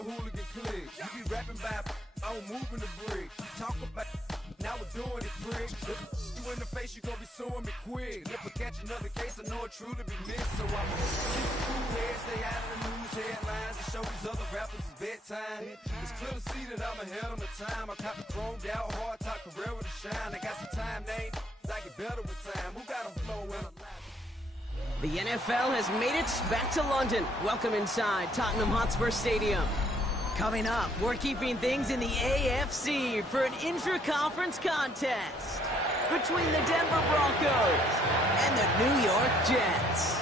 a hooligan clique. You be rapping by, I'm moving the bricks. Talk about, now we're doing it, prick. You in the face, you gon' be suing me quick. If I catch another case, I know it truly be missed. So I'm keep the cool head, stay out of the news headlines, and show these other rappers it's bedtime. It's clear to see that I'm ahead of my time. I cop the chromed out, hard top career with a shine. I got some time, name, I get better with time. Who got a flow when I'm live? The NFL has made it back to London. Welcome inside Tottenham Hotspur Stadium. Coming up, we're keeping things in the AFC for an intra-conference contest between the Denver Broncos and the New York Jets.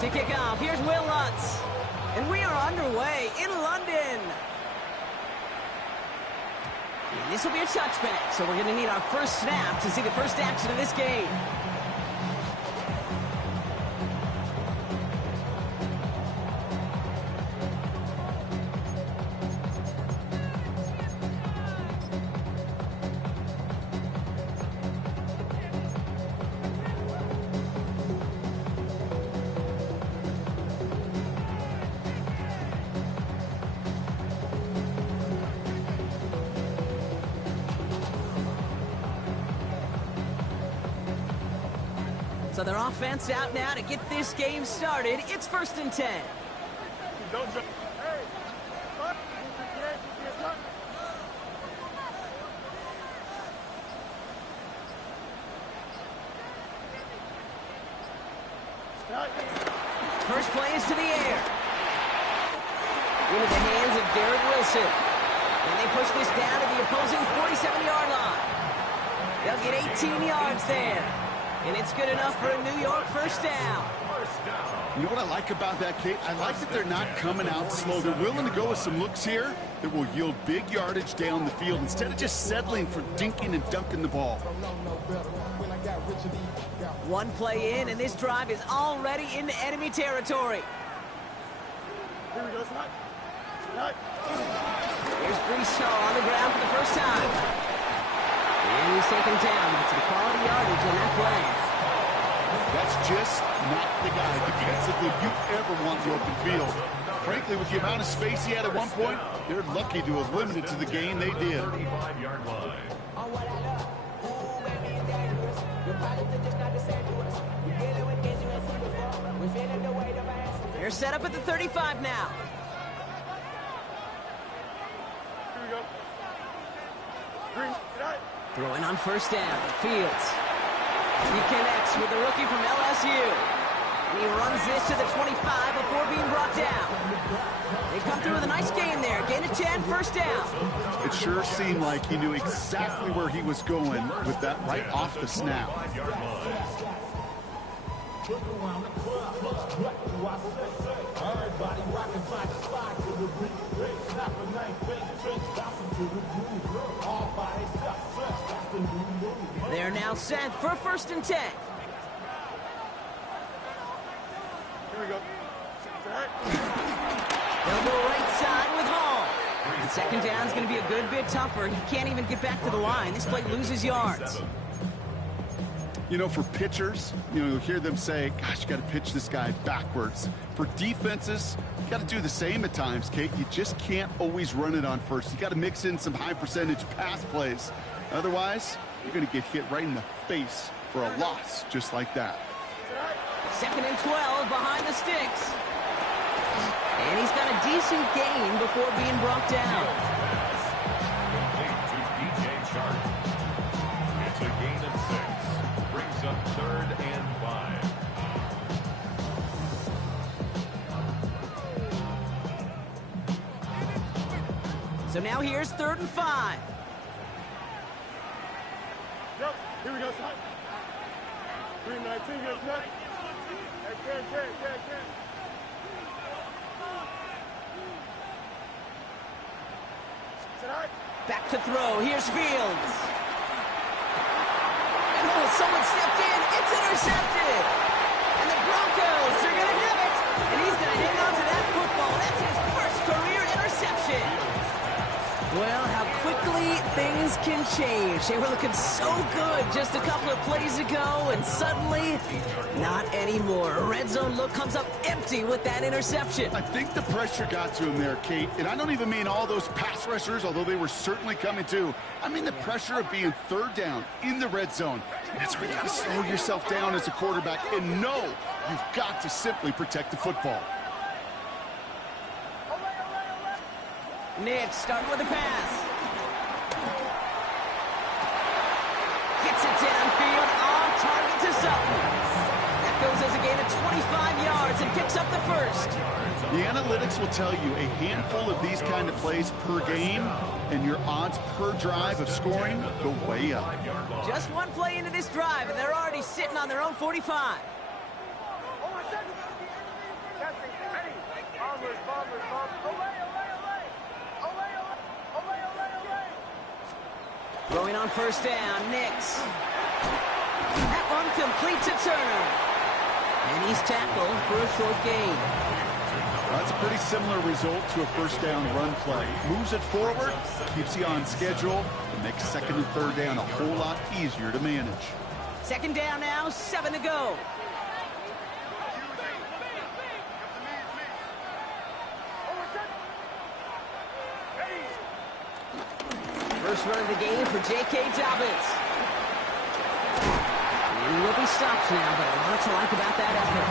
To kick off, here's Will Lutz. And we are underway in London. And this will be a touchback, so we're going to need our first snap to see the first action of this game. So their offense out now to get this game started. It's 1st and 10. Don't jump. Hey. First play is to the air. Into the hands of Garrett Wilson. And they push this down to the opposing 47-yard line. They'll get 18 yards there. And it's good enough for a New York first down. You know what I like about that, Kate? I like that they're not coming out slow. They're willing to go with some looks here that will yield big yardage down the field instead of just settling for dinking and dunking the ball. One play in, and this drive is already into enemy territory. Here we go, Snot. Here's Brees on the ground for the first time. And he's taken down. It's a quality yardage on that play. That's just not the guy defensively you ever want in the open field. Frankly, with the amount of space he had at one point, they're lucky to have limited to the gain they did. 35-yard line. They're set up at the 35 now. Here we go. Green, Throwing on first down. Fields. He connects with the rookie from LSU. And he runs this to the 25 before being brought down. They come through with a nice gain there. Gain of 10, first down. It sure seemed like he knew exactly where he was going with that right off the snap. They're now set for 1st and 10. Here we go. They'll go right side with Hall. And second down is going to be a good bit tougher. He can't even get back to the line. This play loses yards. You know, for pitchers, you'll hear them say, gosh, you got to pitch this guy backwards. For defenses, you got to do the same at times, Kate. You just can't always run it on first. You got to mix in some high percentage pass plays. Otherwise, you're going to get hit right in the face for a loss just like that. 2nd and 12 behind the sticks. And he's got a decent gain before being brought down. It's a gain of 6. Brings up 3rd and 5. So now here's 3rd and 5. Yep. Here we go, Snot. 319, yes, Snot. Hey, Back to throw. Here's Fields. And oh, someone stepped in. It's intercepted. And the Broncos are going to have it. And he's going to hang on to that football. That's his first career interception. Well, how changed. They were looking so good just a couple of plays ago, and suddenly, not anymore. A red zone look comes up empty with that interception. I think the pressure got to him there, Kate. And I don't even mean all those pass rushers, although they were certainly coming too. I mean the pressure of being third down in the red zone. That's where you got to slow yourself down as a quarterback and know you've got to simply protect the football. Nick starting with the pass. Gets it downfield on target to Sutton. That goes as a gain of 25 yards and picks up the first. The analytics will tell you a handful of these kind of plays per game, and your odds per drive of scoring go way up. Just one play into this drive, and they're already sitting on their own 45. Throwing on first down, Nix. That one complete to Turner. And he's tackled for a short gain. That's a pretty similar result to a first down run play. Moves it forward, keeps you on schedule, and makes second and third down a whole lot easier to manage. Second down now, 7 to go. First run of the game for J.K. Dobbins. He will be stopped now, but a lot to like about that effort.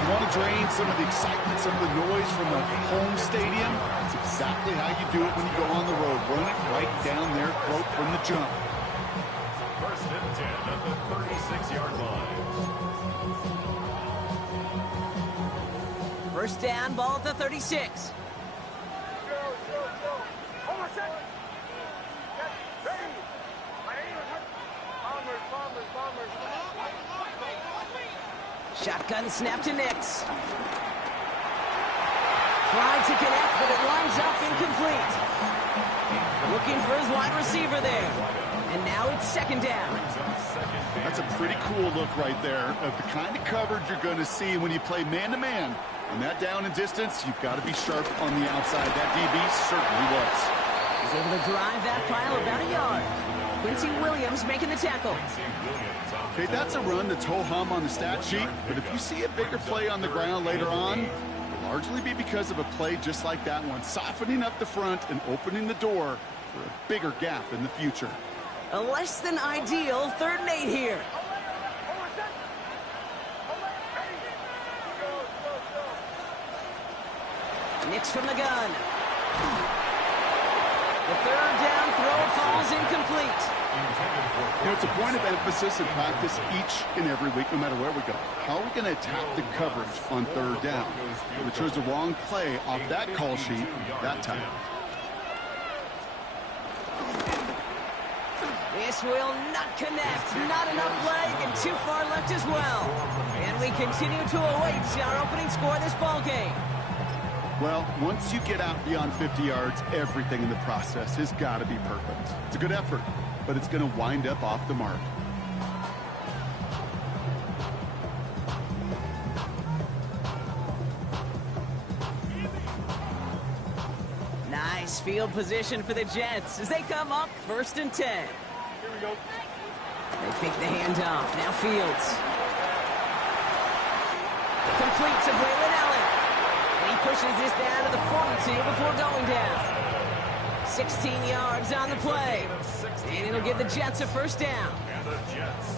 You want to drain some of the excitement, some of the noise from a home stadium? That's exactly how you do it when you go on the road. Run it right down their throat from the jump. First and 10 at the 36-yard line. First down, ball at the 36. Shotgun snap to Nix. Tried to connect, but it lines up incomplete. Looking for his wide receiver there. And now it's second down. That's a pretty cool look right there of the kind of coverage you're going to see when you play man-to-man. On that down and distance, you've got to be sharp on the outside. That DB certainly was. He's able to drive that pile about a yard. Quincy Williams making the tackle. Okay, that's a run that's ho-hum on the stat sheet, but if you see a bigger play on the ground later on, it'll largely be because of a play just like that one, softening up the front and opening the door for a bigger gap in the future. A less than ideal 3rd and 8 here. Nix from the gun. The 3rd down throw falls incomplete. You know, it's a point of emphasis in practice each and every week, no matter where we go. How are we going to attack the coverage on 3rd down? We chose the wrong play off that call sheet that time. This will not connect. Not enough leg and too far left as well. And we continue to await our opening score of this ball game. Well, once you get out beyond 50 yards, everything in the process has got to be perfect. It's a good effort, but it's going to wind up off the mark. Nice field position for the Jets as they come up 1st and 10. Here we go. They fake the handoff. Now Fields. Complete to Braylon Allen. He pushes this down to the 42 before going down. 16 yards on the play. And it'll give the Jets a first down.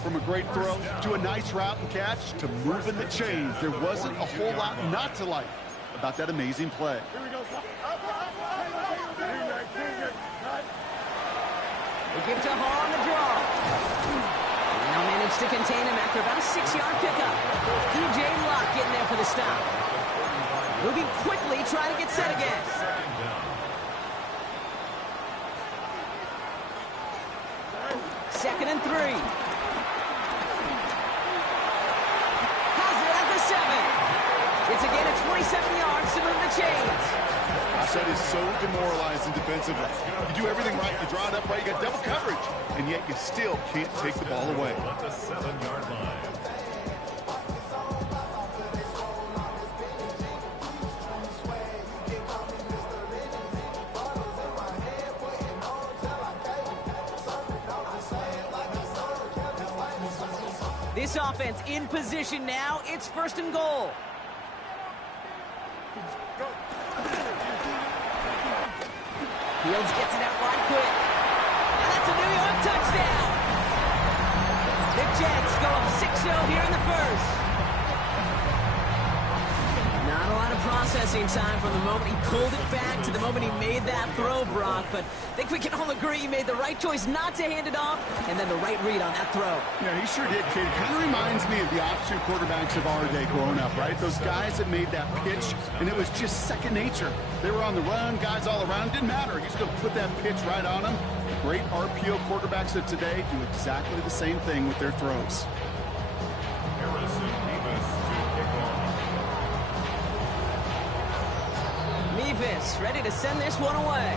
From a great throw to a nice route and catch to moving the chains, there wasn't a whole lot not to like about that amazing play. They give to Hall on the draw. And they'll manage to contain him after about a 6-yard pickup. P.J. Locke getting there for the stop. Moving quickly, trying to get set again. Second and 3. Has it at the 7. It's again at 27 yards to move the chains. Gosh, that is so demoralizing defensively. You do everything right, you draw it up right, you got double coverage, and yet you still can't take the ball away. At the 7-yard line. This offense in position now. It's 1st and goal. Fields gets it out wide quick. And that's a New York touchdown. The Jets go up 6-0 here in the first. Not a lot of processing time from the moment he pulled it back to the moment he made that throw, Brock. But I think we can all agree he made the right choice not to hand it off, and then the right read on that throw. Yeah, he sure did, kid. Kind of reminds me of the option quarterbacks of our day growing up, right? Those guys that made that pitch, and it was just second nature. They were on the run, guys all around. Didn't matter. He's going to put that pitch right on them. Great RPO quarterbacks of today do exactly the same thing with their throws. Mevis ready to send this one away.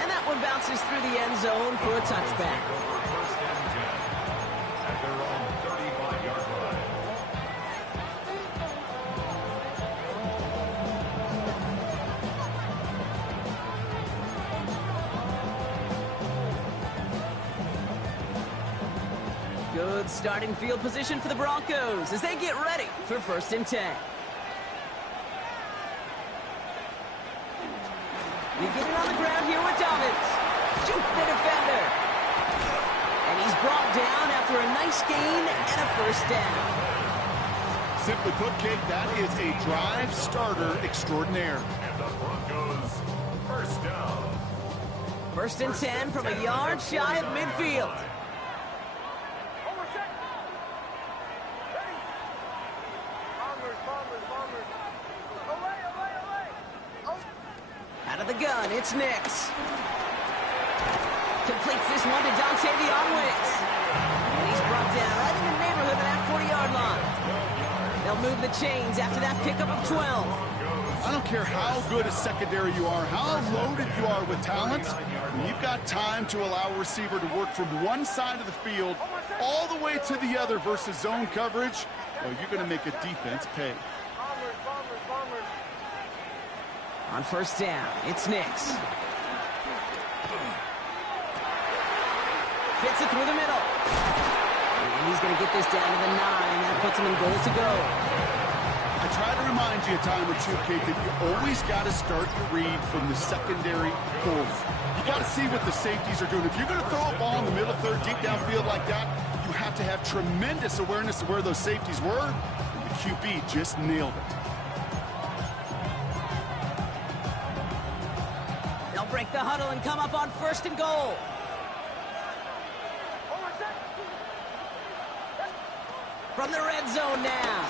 And that one bounces through the end zone for a touchback. First and 10 at their own 35-yard line. Good starting field position for the Broncos as they get ready for 1st and 10. Beginning on the ground here with Dobbins. Juke the defender. And he's brought down after a nice gain and a 1st down. Simply put, Kate, that is a drive starter extraordinaire. And the Broncos, 1st down. 1st and 10 from a yard shy of midfield. Out of the gun, it's Nix. Completes this one to Dontavion Wicks. And he's brought down right in the neighborhood of that 40-yard line. They'll move the chains after that pickup of 12. I don't care how good a secondary you are, how loaded you are with talent, when you've got time to allow a receiver to work from one side of the field all the way to the other versus zone coverage, well, you're going to make a defense pay. On 1st down, it's Nix. Fits it through the middle. And he's going to get this down to the 9. That puts him in goal to go. I try to remind you a time or two, Kate, that you always got to start your read from the secondary goal. You got to see what the safeties are doing. If you're going to throw a ball in the middle third, deep downfield like that, you have to have tremendous awareness of where those safeties were. The QB just nailed it. They'll break the huddle and come up on 1st and goal. From the red zone now.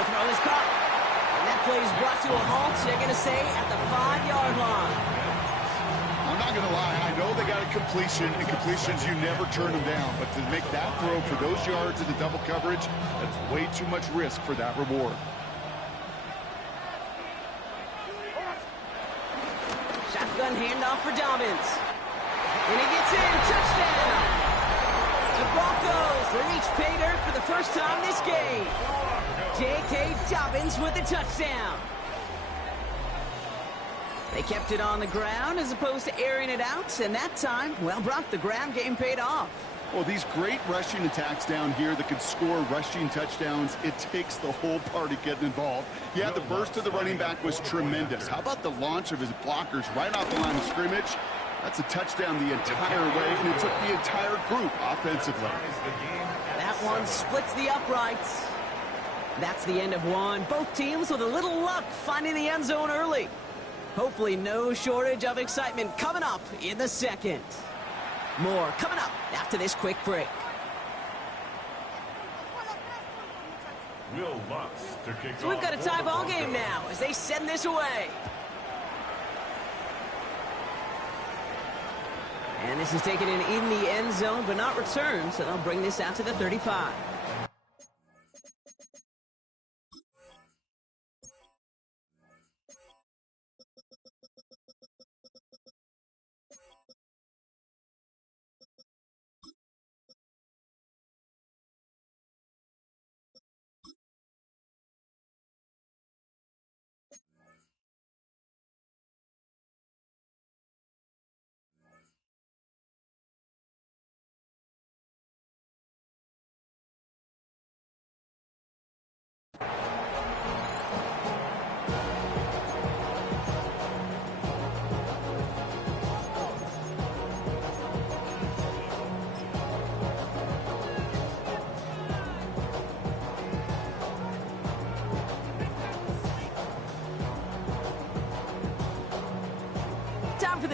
The throw is caught. And that play is brought to a halt, they're going to say, at the 5-yard line. I'm not going to lie. I know they got a completion, and completions, you never turn them down. But to make that throw for those yards in the double coverage, that's way too much risk for that reward. Shotgun handoff for Dobbins. And he gets in. Touchdown! The Broncos reach pay dirt for the first time this game. J.K. Dobbins with a touchdown. They kept it on the ground as opposed to airing it out. And that time, well, Brock, the ground game paid off. Well, these great rushing attacks down here that can score rushing touchdowns, it takes the whole party getting involved. Yeah, the burst of the running back was tremendous. How about the launch of his blockers right off the line of scrimmage? That's a touchdown the entire way, and it took the entire group offensively. That one splits the uprights. That's the end of one. Both teams with a little luck finding the end zone early. Hopefully no shortage of excitement coming up in the second. More coming up after this quick break. Will Lutz to kick So we've got a off tie for the ball game Broncos. now as they send this away. And this is taken in the end zone, but not returned, so they'll bring this out to the 35.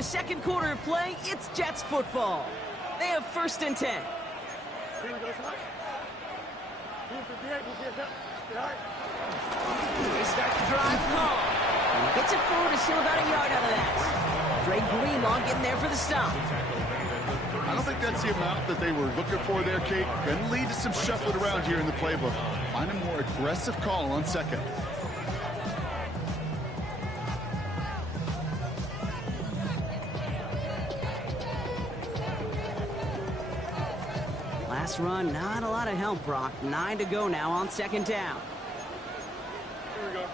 second quarter of play, it's Jets football. They have 1st and 10. They start the drive calm. And he gets it forward to still about a yard out of that. Dre Greenlaw getting there for the stop. I don't think that's the amount that they were looking for there, Kate. Going to lead to some shuffling around here in the playbook. Find a more aggressive call on 2nd. Last run, not a lot of help, Brock. 9 to go now on 2nd down. Here we go.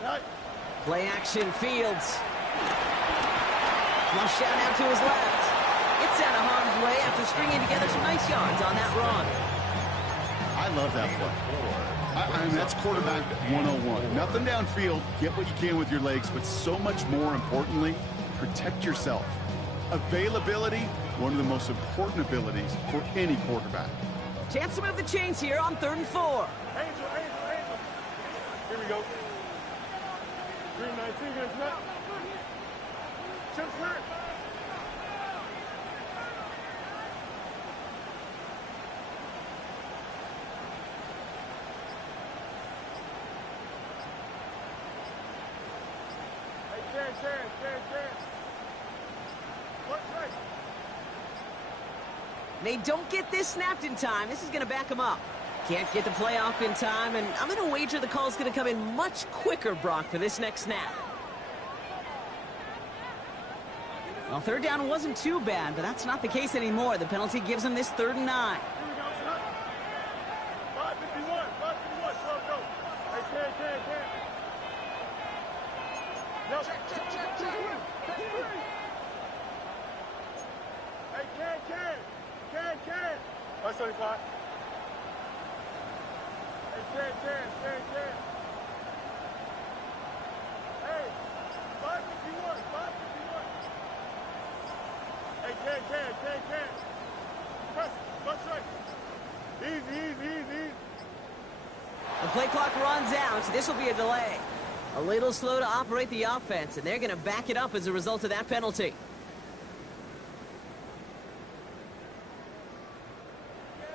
Good. Play action, Fields. Flush out now to his left. It's out of harm's way after stringing together some nice yards on that run. I love that play. I mean, that's quarterback 101. Nothing downfield. Get what you can with your legs, but so much more importantly, protect yourself. Availability, one of the most important abilities for any quarterback. Chance to move the chains here on 3rd and 4. Angel. Here we go. 319 against that. Chips hurt. They don't get this snapped in time. This is going to back them up. Can't get the play off in time, and I'm going to wager the call's going to come in much quicker, Brock, for this next snap. Well, 3rd down wasn't too bad, but that's not the case anymore. The penalty gives them this 3rd and 9. 551, go. Hey, no. Check. Hey, can. 575. Hey, can. Hey, 551. Hey, can. Press, much right. Easy. The play clock runs out, so this will be a delay. A little slow to operate the offense, and they're going to back it up as a result of that penalty.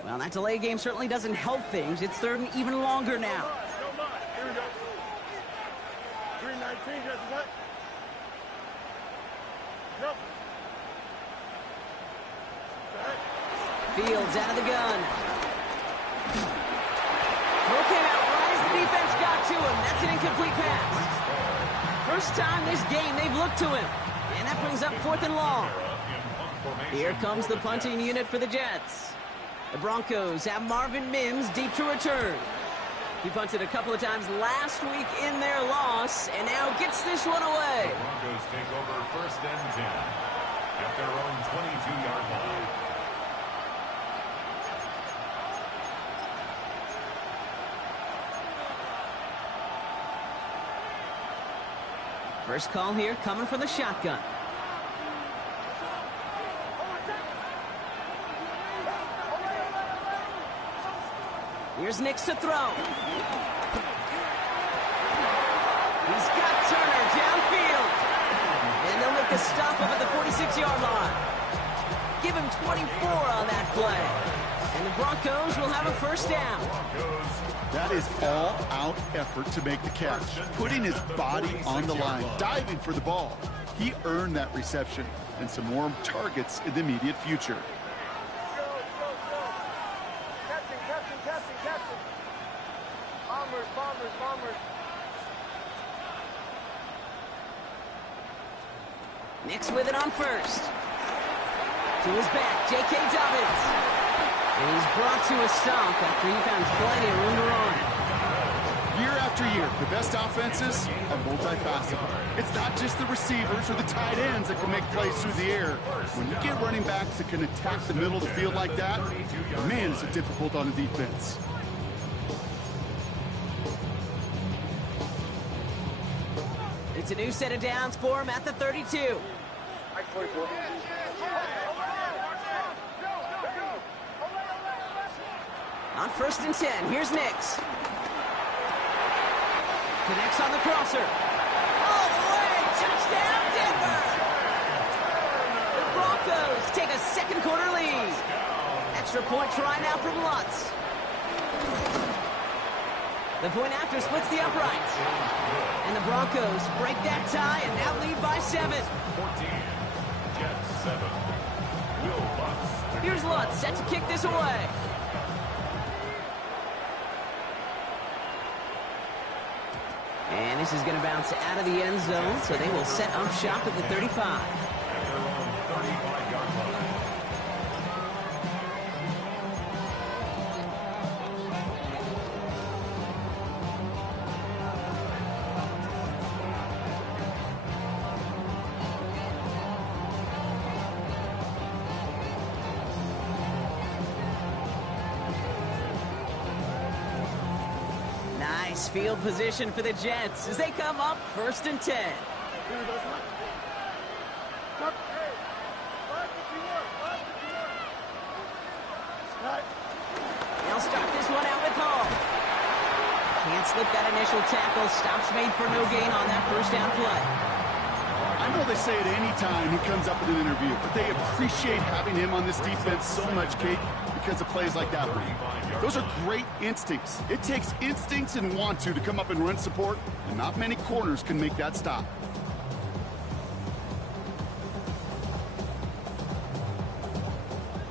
Well, that delay game certainly doesn't help things. It's 3rd and even longer now. Don't mind. Here we go. 319, just what? Nope. Fields out of the gun. Throw came out right as the defense got to him. That's an incomplete pass. First time this game they've looked to him. And that brings up 4th and long. Here comes the punting unit for the Jets. The Broncos have Marvin Mims deep to return. He punted a couple of times last week in their loss, and now gets this one away. The Broncos take over 1st and 10 at their own 22-yard line. First call here coming from the shotgun. Here's Nix to throw. He's got Turner downfield. And they'll make the stop up at the 46-yard line. Give him 24 on that play. And the Broncos will have a 1st down. That is all-out effort to make the catch, putting his body on the line, diving for the ball. He earned that reception and some more targets in the immediate future. Captain. Bombers. Nix with it on 1st. To his back, J.K. Dobbins. And he's brought to a stop after he found plenty of room to run. Year after year, the best offenses are multifaceted. It's not just the receivers or the tight ends that can make plays through the air. When you get running backs that can attack the middle of the field like that, man, is it difficult on the defense. It's a new set of downs for him at the 32. On 1st and 10, here's Nix. Connects on the crosser. All the way. Touchdown, Denver. The Broncos take a second quarter lead. Extra point try now from Lutz. The point after splits the uprights. And the Broncos break that tie and now lead by 7. 14. Jets 7. Will Lutz. Here's Lutz set to kick this away. And this is going to bounce out of the end zone, so they will set up shop at the 35. At their own 35-yard line. Nice field position for the Jets as they come up 1st and 10. Here we go, son. Tuck, hey. 551, 551. Scott. They'll start this one out with Hall. Can't slip that initial tackle. Stops made for no gain on that first down play. I know they say it any time he comes up in an interview, but they appreciate having him on this defense so much, Kate, because of plays like that one. Those are great instincts. It takes instincts and want to come up and run support, and not many corners can make that stop.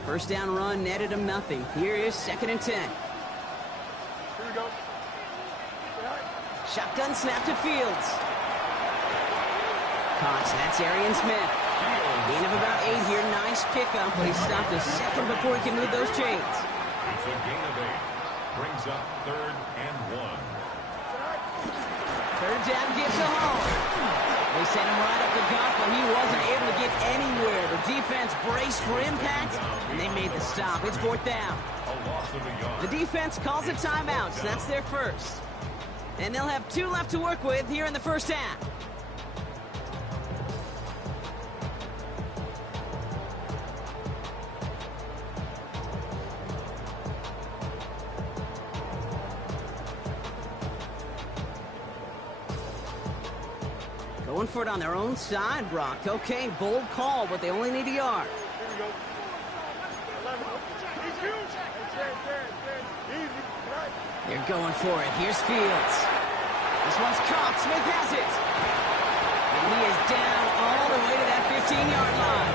First down run netted him nothing. Here is 2nd and 10. Here we go. Shotgun snap to Fields. Caught. That's Arian Smith. Gain of about 8 here. Nice pickup, but he stopped a second before he can move those chains. It's a gain of 8. Brings up 3rd and 1. Third down give to Hall. They sent him right up the gut, but he wasn't able to get anywhere. The defense braced for impact, and they made the stop. It's 4th down. A loss of a yard. The defense calls a timeout, so that's their first. And they'll have 2 left to work with here in the first half. Going for it on their own side, Brock. Okay, bold call, but they only need a yard. Here we go. 11. He's huge. Easy. Right. They're going for it. Here's Fields. This one's caught. Smith has it. And he is down all the way to that 15-yard line.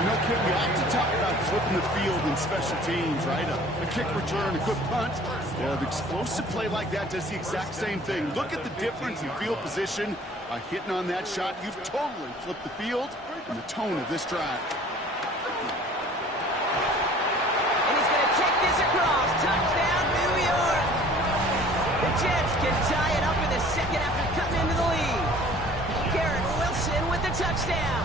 You know, Kit, we often talk about flipping the field in special teams, right? A kick return, a good punt. Well, an explosive play like that does the exact same thing. Look at the difference in field position. By hitting on that shot, you've totally flipped the field and the tone of this drive. And he's going to take this across. Touchdown, New York. The Jets can tie it up in the second after cutting into the lead. Garrett Wilson with the touchdown.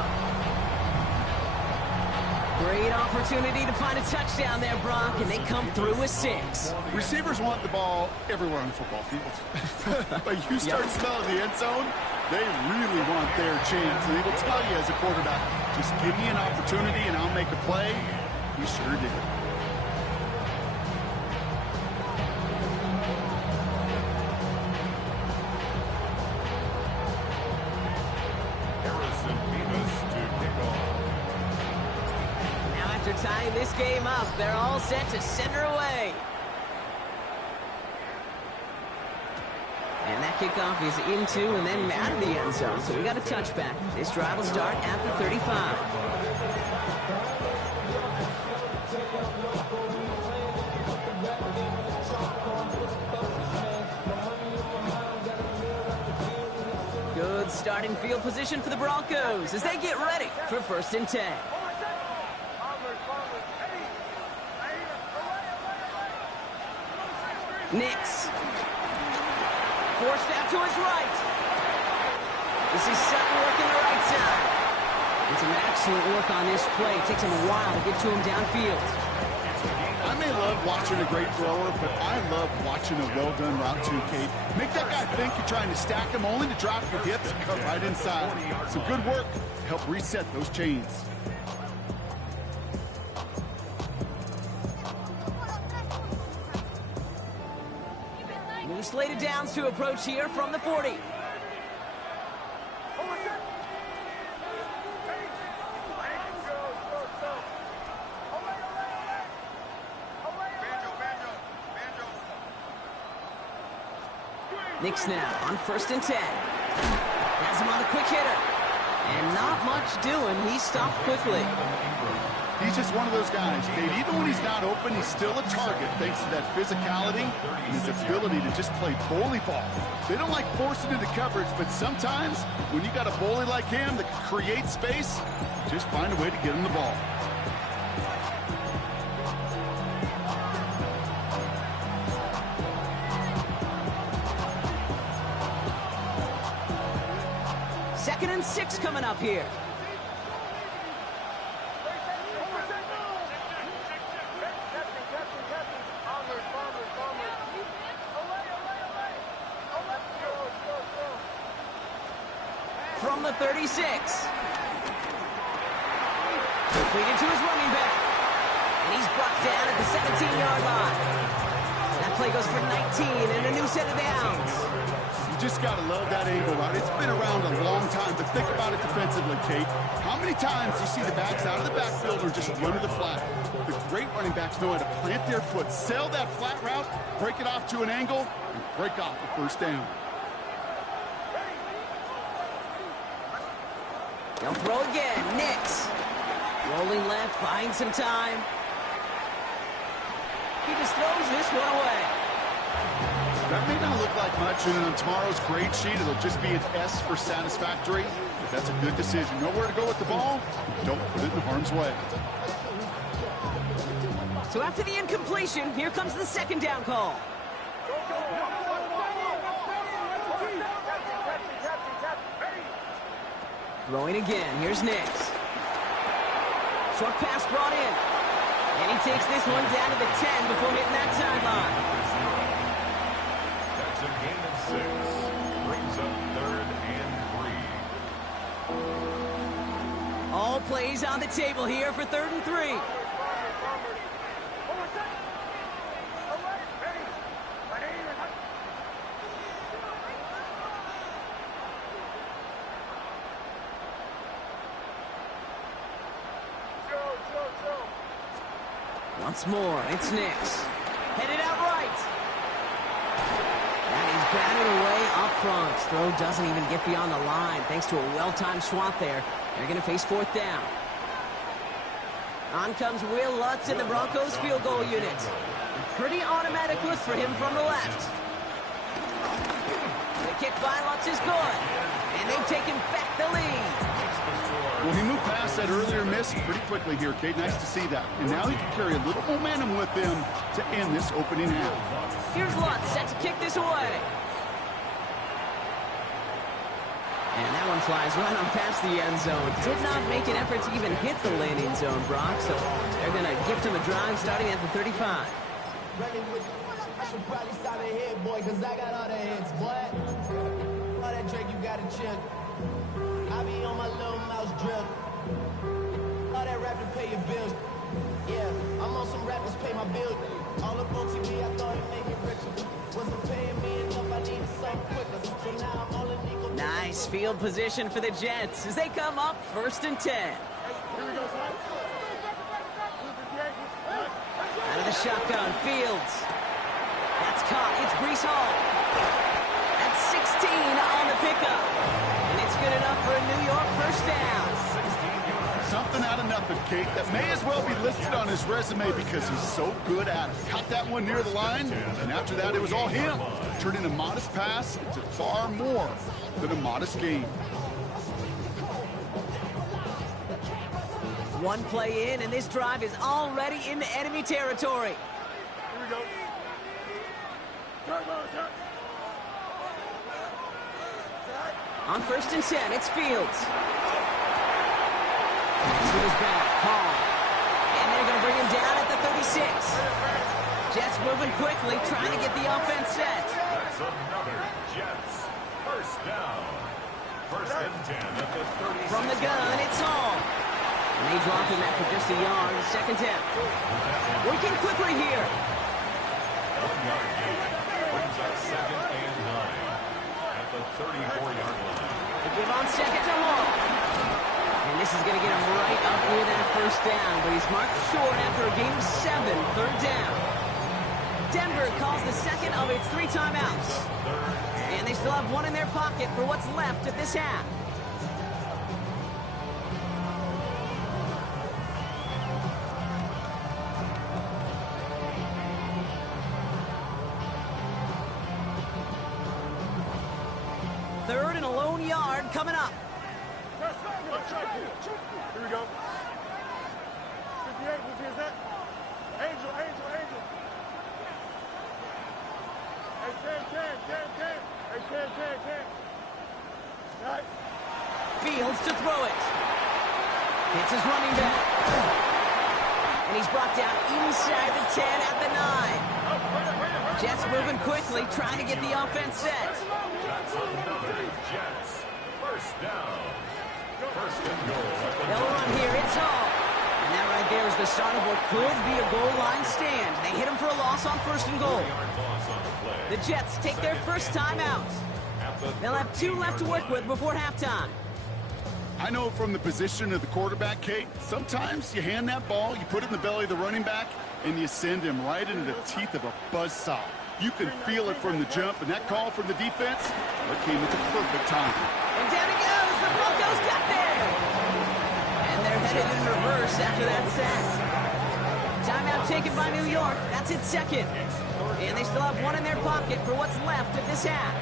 Great opportunity to find a touchdown there, Brock, and they come through with 6. Receivers want the ball everywhere on the football field. But you start smelling the end zone, they really want their chance. And they will tell you as a quarterback, just give me an opportunity and I'll make a play. He sure did. After tying this game up, they're all set to send her away. And that kickoff is into and then out of the end zone, so we got a touchback. This drive will start at the 35. Good starting field position for the Broncos as they get ready for 1st and 10. Nix. Forced out to his right. This is Sutton working the right side. And some excellent work on this play. It takes him a while to get to him downfield. I may love watching a great thrower, but I love watching a well-done route too, Kate. Make that guy think you're trying to stack him, only to drop your hips and cut right inside. Some good work to help reset those chains. Slated down downs to approach here from the 40. Knicks now on 1st and 10. Has him on a quick hitter. And not much doing. He stopped quickly. He's just one of those guys, Kate. Even when he's not open, he's still a target thanks to that physicality and his ability to just play bully ball. They don't like forcing into coverage, but sometimes when you got a bully like him that can create space, just find a way to get him the ball. Second and 6 coming up here. From the 36. Completed to his running back. And he's brought down at the 17-yard line. That play goes for 19 and a new set of downs. You just got to love that angle route. It's been around a long time, but think about it defensively, Kate. How many times do you see the backs out of the backfield or just run to the flat? The great running backs know how to plant their foot, sail that flat route, break it off to an angle, and break off the first down. They'll throw again. Knicks. Rolling left, buying some time. He just throws this one away. That may not look like much, and on tomorrow's grade sheet, it'll just be an S for satisfactory. But that's a good decision. Know where to go with the ball? Don't put it in harm's way. So after the incompletion, here comes the second down call. Throwing again. Here's Nix. Short pass brought in. And he takes this one down to the 10 before hitting that sideline. That's a gain of 6. Brings up 3rd and 3. All plays on the table here for 3rd and 3. Once more, it's Nix. Headed out right. That is batted away up front. Throw doesn't even get beyond the line thanks to a well-timed swat there. They're going to face 4th down. On comes Will Lutz in the Broncos field goal unit. A pretty automatic look for him from the left. The kick by Lutz is good. And they've taken back the lead. Well, he moved past that earlier miss pretty quickly here, Kate. Nice to see that. And now he can carry a little momentum with him to end this opening half. Here's Lutz set to kick this away. And that one flies right on past the end zone. Did not make an effort to even hit the landing zone, Brock. So they're going to gift him a drive starting at the 35. I should probably stop it here, boy, because I got all the hits, boy. All that Drake, you got to chill. I be on my little mouse drip. All that rap to pay your bills. Yeah, I'm on some rappers pay my bills. All up on TV, I thought it made me richer. Wasn't paying me enough, I needed something quicker. So now I'm all in equal. Nice field position for the Jets as they come up 1st and 10. Here we go, son. Out of the shotgun, Fields. That's caught. It's Breece Hall. That's 16 on the pickup. And it's good enough for a New York first down. Something out of nothing, Kate, that may as well be listed on his resume because he's so good at it. Caught that one near the line, and after that it was all him. Turning a modest pass into far more than a modest game. One play in, and this drive is already into enemy territory. Here we go. On 1st and 10, it's Fields. He's with his back, Hall. And they're going to bring him down at the 36. Jets moving quickly, trying to get the offense set. That's another Jets. First down. 1st and 10 at the 36. From the gun, it's Hall. And they drop him after just a yard. Second down. Working quickly here. 1 yard gain. Brings up 2nd and 9. 34-yard line. They give on second to Hall. And this is going to get him right up near that first down, but he's marked short after a game of 7, third down. Denver calls the second of its 3 timeouts. And they still have one in their pocket for what's left of this half. Third and a lone yard coming up. Here we go. 58, who's here, that? Angel. Hey, 10. Hey, 10. Right. Fields to throw it. Hits his running back. And he's brought down inside the 10 at the 9. Jets moving quickly, trying to get the offense set. That's another Jets. First down. First and goal. They'll run here. It's Hall. And that right there is the start of what could be a goal line stand. They hit him for a loss on first and goal. The Jets take their first time out. They'll have 2 left to work with before halftime. I know from the position of the quarterback, Kate, sometimes you hand that ball, you put it in the belly of the running back, and you send him right into the teeth of a buzzsaw. You can feel it from the jump, and that call from the defense, that came at the perfect time. And down he goes. The Broncos got there. And they're headed in reverse after that sack. Timeout taken by New York. That's its second. And they still have one in their pocket for what's left of this half.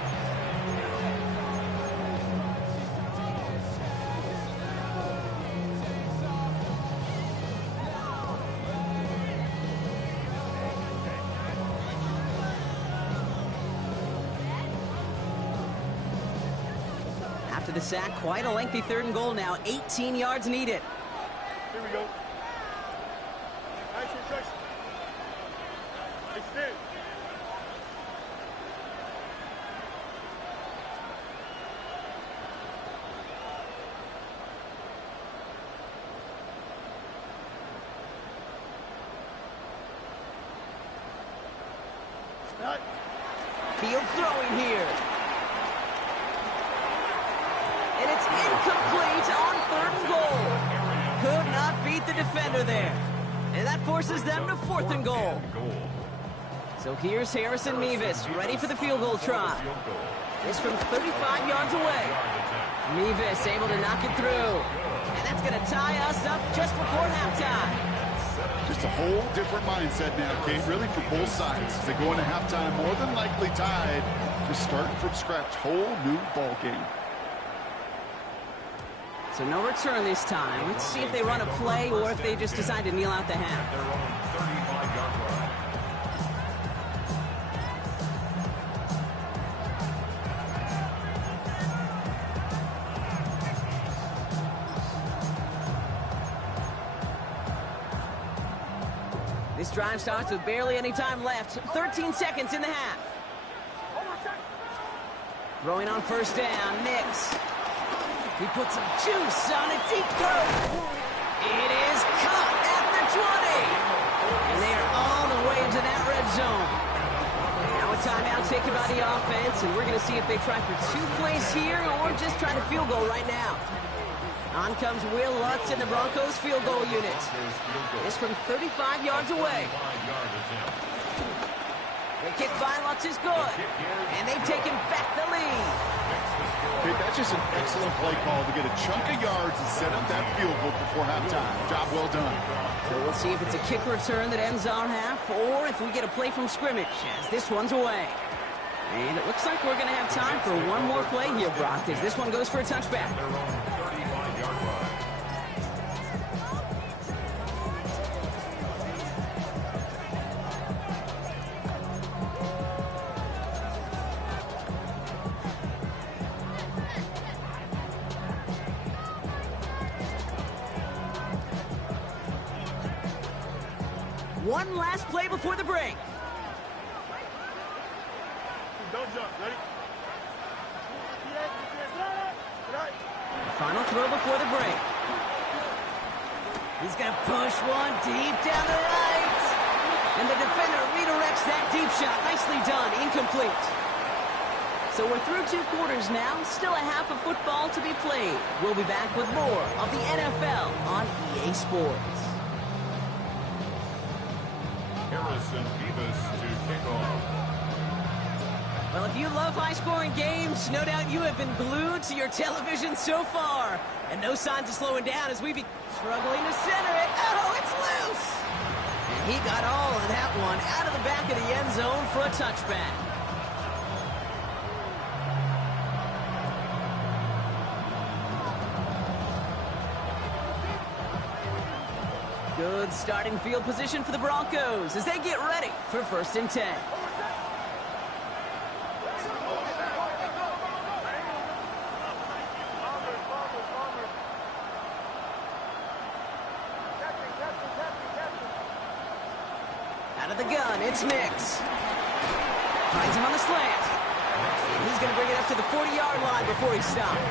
After the sack, quite a lengthy third and goal now. 18 yards needed. Here we go. Nice instruction. Extend. Right. Field throwing here. And it's incomplete on third and goal. Could not beat the defender there. And that forces them to fourth and goal. So here's Harrison Mevis, ready for the field goal try. It's from 35 yards away. Mevis able to knock it through. And that's going to tie us up just before halftime. Just a whole different mindset now, Kate, really for both sides. As they go into halftime, more than likely tied, just starting from scratch, whole new ball game. So no return this time. Let's see if they run a play or if they just decide to kneel out the half. Their own 35-yard line. This drive starts with barely any time left. 13 seconds in the half. Throwing on first down, Nix. He puts some juice on a deep throw. It is caught at the 20. And they are all the way into that red zone. Now a timeout taken by the offense, and we're going to see if they try for 2 plays here or just try to field goal right now. On comes Will Lutz in the Broncos field goal unit. It's from 35 yards away. The kick by Lutz is good. And they've taken back the lead. Okay, that's just an excellent play call to get a chunk of yards and set up that field goal before halftime. Job well done. So we'll see if it's a kick return that ends our half or if we get a play from scrimmage as this one's away. And it looks like we're going to have time for one more play here, Brock, as this one goes for a touchback. Their own 35-yard line. One last play before the break. Don't jump. Ready? Final throw before the break. He's going to push one deep down the right. And the defender redirects that deep shot. Nicely done. Incomplete. So we're through 2 quarters now, still a half of football to be played. We'll be back with more of the NFL on EA Sports. Harrison Beavis to kick off. Well, if you love high-scoring games, no doubt you have been glued to your television so far. And no signs of slowing down as we be struggling to center it. Oh, it's loose! And he got all of that one out of the back of the end zone for a touchback. Good starting field position for the Broncos as they get ready for 1st and 10. Out of the gun, it's Nix. Finds him on the slant. And he's going to bring it up to the 40-yard line before he stops.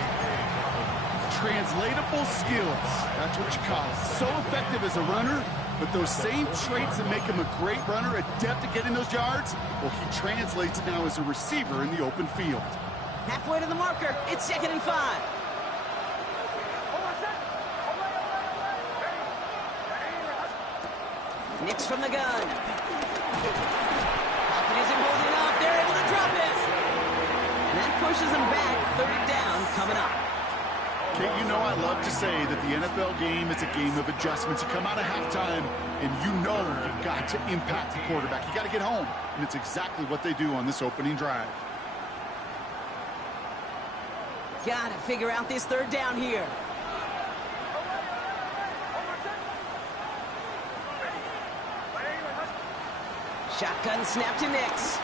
Translatable skills. That's what you call it. So effective as a runner, but those same traits that make him a great runner, adept at getting those yards, well, he translates now as a receiver in the open field. Halfway to the marker. It's 2nd and 5. Nix from the gun. Falcon isn't holding up. They're able to drop it. And that pushes them back. 3rd down coming up. Kate, you know I love to say that the NFL game is a game of adjustments. You come out of halftime, and you know you've got to impact the quarterback. You got to get home, and it's exactly what they do on this opening drive. Got to figure out this 3rd down here. Shotgun snap to Nix.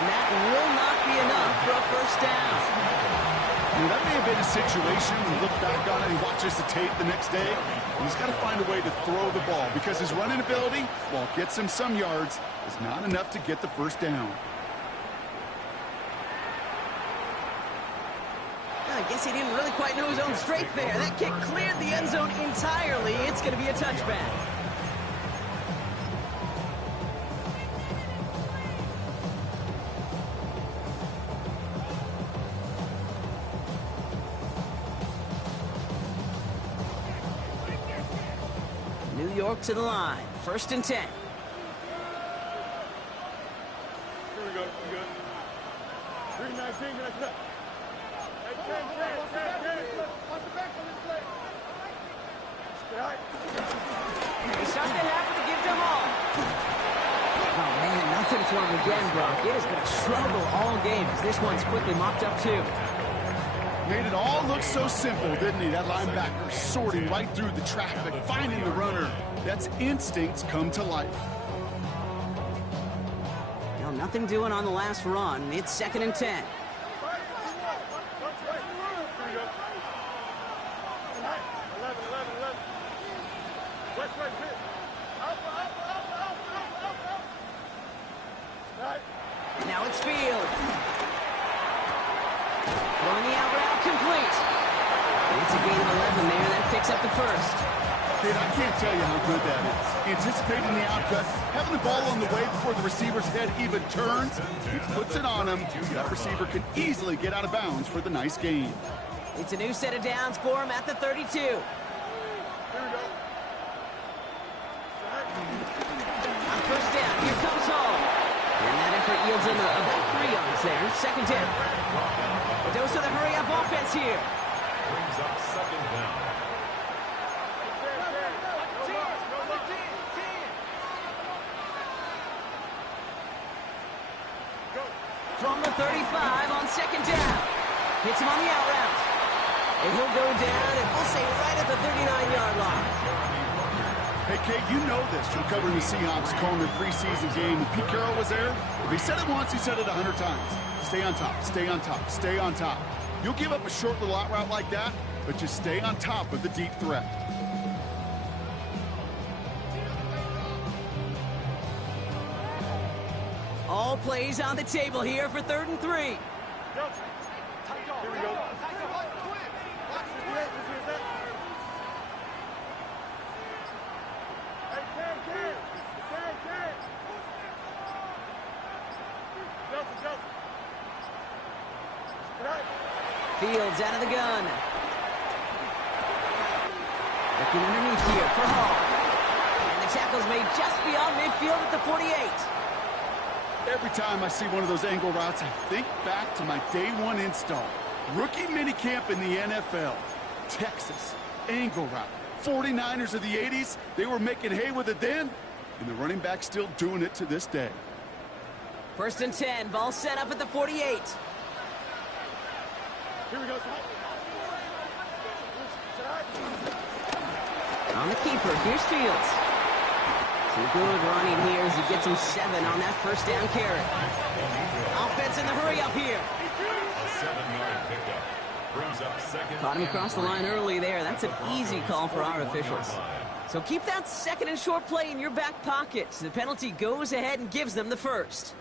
And that will not be enough for a 1st down. That may have been a situation when you look back on it and he watches the tape the next day. And he's got to find a way to throw the ball because his running ability, while it gets him some yards, is not enough to get the 1st down. I guess he didn't really quite know his own strength there. That kick cleared the end zone entirely. It's going to be a touchback. New York to the line. 1st and 10. Here we go. We good. 319. Can I cut? Hey, 10. Watch the back on this play. Stay high. They start the half with a give to Hall. Oh, man, nothing for him again, Brock. It has been a struggle all game as this one's quickly mopped up, too. Made it all look so simple, didn't he? That linebacker sorting right through the traffic, finding the runner. That's instincts come to life. Well, nothing doing on the last run. It's 2nd and 10. Now it's Field. Throwing the out route complete. It's a gain of 11 there. That picks up the 1st. Kid, I can't tell you how good that is. Anticipating the outcut, having the ball on the way before the receiver's head even turns, he puts it on him. That receiver can easily get out of bounds for the nice gain. It's a new set of downs for him at the 32. Here we go. On 1st down, here comes Hall. And that effort yields him about 3 yards there. 2nd down. A dose of the hurry-up offense here. Brings up 2nd down. From the 35 on 2nd down. Hits him on the out route. And he'll go down, and we'll say right at the 39-yard line. Hey, Kate, you know this from covering the Seahawks, calling their preseason game. When Pete Carroll was there, if he said it once, he said it 100 times. Stay on top, stay on top, stay on top. You'll give up a short little out route like that, but just stay on top of the deep threat. All plays on the table here for 3rd and 3. Here we go. Fields out of the gun. Looking underneath here for Hall. And the tackle's made just beyond midfield at the 48. Every time I see one of those angle routes, I think back to my day one install. Rookie minicamp in the NFL. Texas, angle route. 49ers of the 80s, they were making hay with it then, and the running back's still doing it to this day. 1st and 10, ball set up at the 48. Here we go, On the keeper, here's Fields. Some good running here as he gets him 7 on that 1st down carry. Offense in the hurry up here. A 7-yard pickup. Brings up second. Caught him across the line early there. That's an easy call for our officials. So keep that 2nd and short play in your back pocket. The penalty goes ahead and gives them the 1st.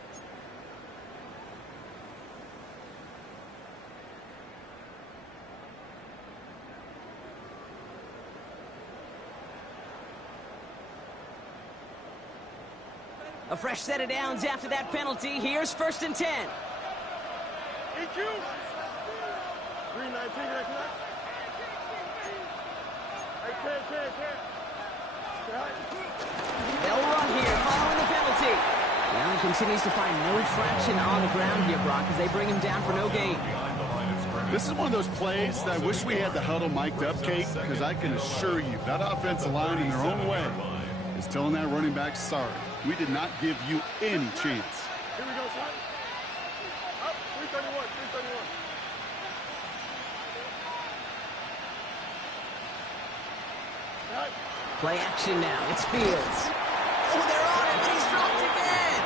A fresh set of downs after that penalty. Here's 1st and 10. EQ. 319, They'll run here following the penalty. Now he continues to find no traction on the ground here, Brock, as they bring him down for no gain. This is one of those plays that I wish we had the huddle mic'd up, Kate, because I can assure you that offensive line in their own way is telling that running back, sorry, we did not give you any chance. Here we go, son. Up, 331, 331. Play action now. It's Fields. Oh, they're on him, and he's dropped again.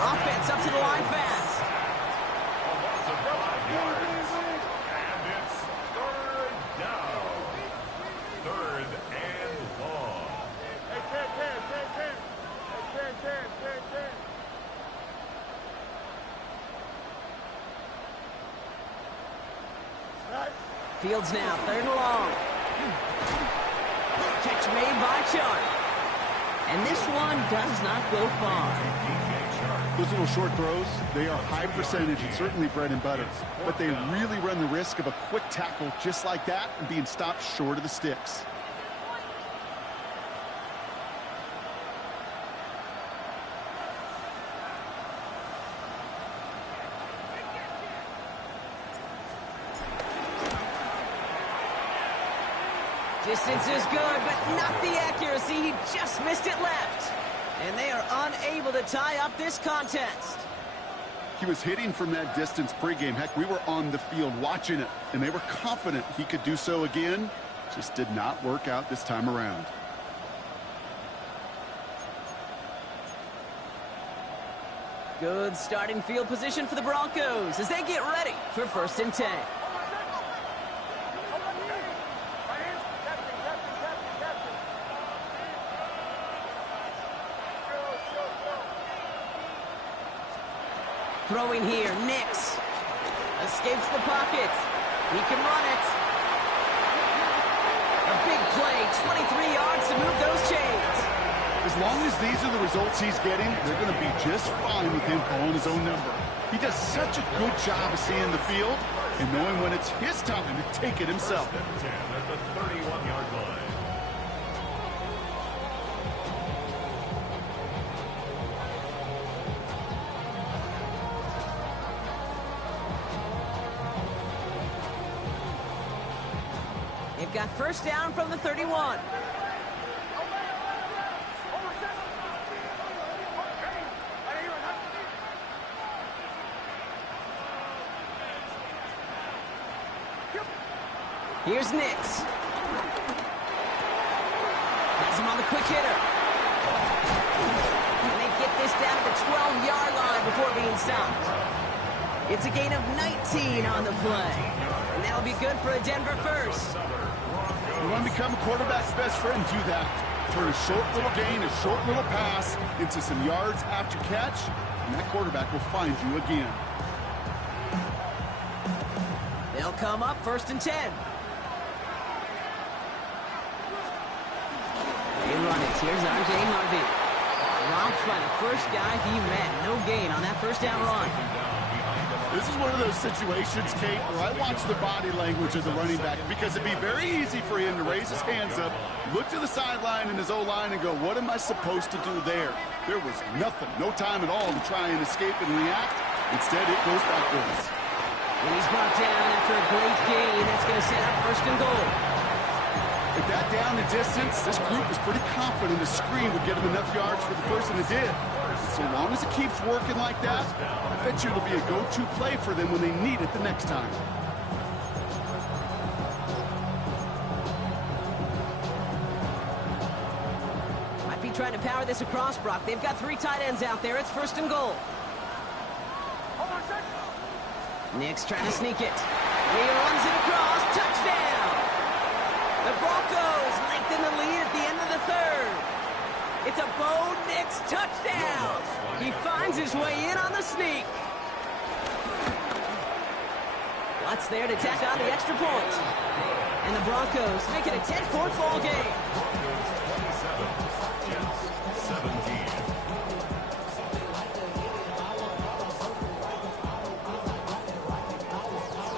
Offense up to the line fast. A loss of 5 yards. And it's 3rd down. 3rd and long. Hey, 10. Hey, 10. Fields now, 3rd and long. Catch made by Chart. And this one does not go far. Those little short throws, they are high percentage and certainly bread and butter. But they really run the risk of a quick tackle just like that and being stopped short of the sticks. Distance is good, but not the accuracy. He just missed it left. And they are unable to tie up this contest. He was hitting from that distance pregame. Heck, we were on the field watching it, and they were confident he could do so again. Just did not work out this time around. Good starting field position for the Broncos as they get ready for 1st and 10. Throwing here, Nix. Escapes the pocket. He can run it. A big play, 23 yards to move those chains. As long as these are the results he's getting, they're going to be just fine with him calling his own number. He does such a good job of seeing the field and knowing when it's his time to take it himself. 10 at the 31-yard line. They've got 1st down from the 31. Here's Nix. Has him on the quick hitter. And they get this down to the 12-yard line before being stopped. It's a gain of 19 on the play. And that'll be good for a Denver 1st. You want to become a quarterback's best friend, do that. Turn a short little gain, a short little pass into some yards after catch, and that quarterback will find you again. They'll come up 1st and 10. They run it. Here's R.J. Harvey. Dropped by the first guy he met. No gain on that 1st down run. This is one of those situations, Kate, where I watch the body language of the running back because it'd be very easy for him to raise his hands up, look to the sideline in his O-line and go, what am I supposed to do there? There was nothing, no time at all to try and escape and react. Instead, it goes backwards. And he's brought down after a great gain. That's going to set up first and goal. With that down and distance, this group was pretty confident the screen would get him enough yards for the first, and it did. So long as it keeps working like that, I bet you it'll be a go-to play for them when they need it the next time. Might be trying to power this across, Brock. They've got 3 tight ends out there. It's first and goal. Nick's trying to sneak it. He runs it across. Touchdown! The Broncos lengthen the lead at the end of the third. It's a Bo Nix touchdown. He finds his way in on the sneak. Watts there to tack on the extra point. And the Broncos make it a 10-point ball game. Broncos 27, Jets 17.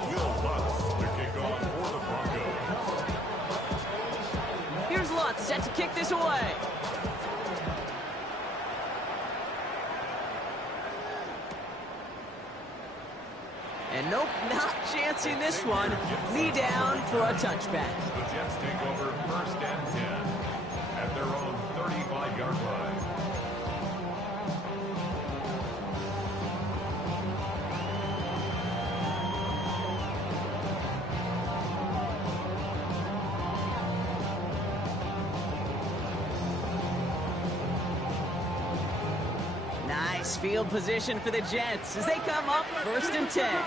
Will Lutz, the kickoff for the Broncos. Here's Lutz set to kick this away. And nope, not chancing this one. Knee down for a touchback. The Jets take over first and 10 at their own 35-yard line. Nice field position for the Jets as they come up first and 10.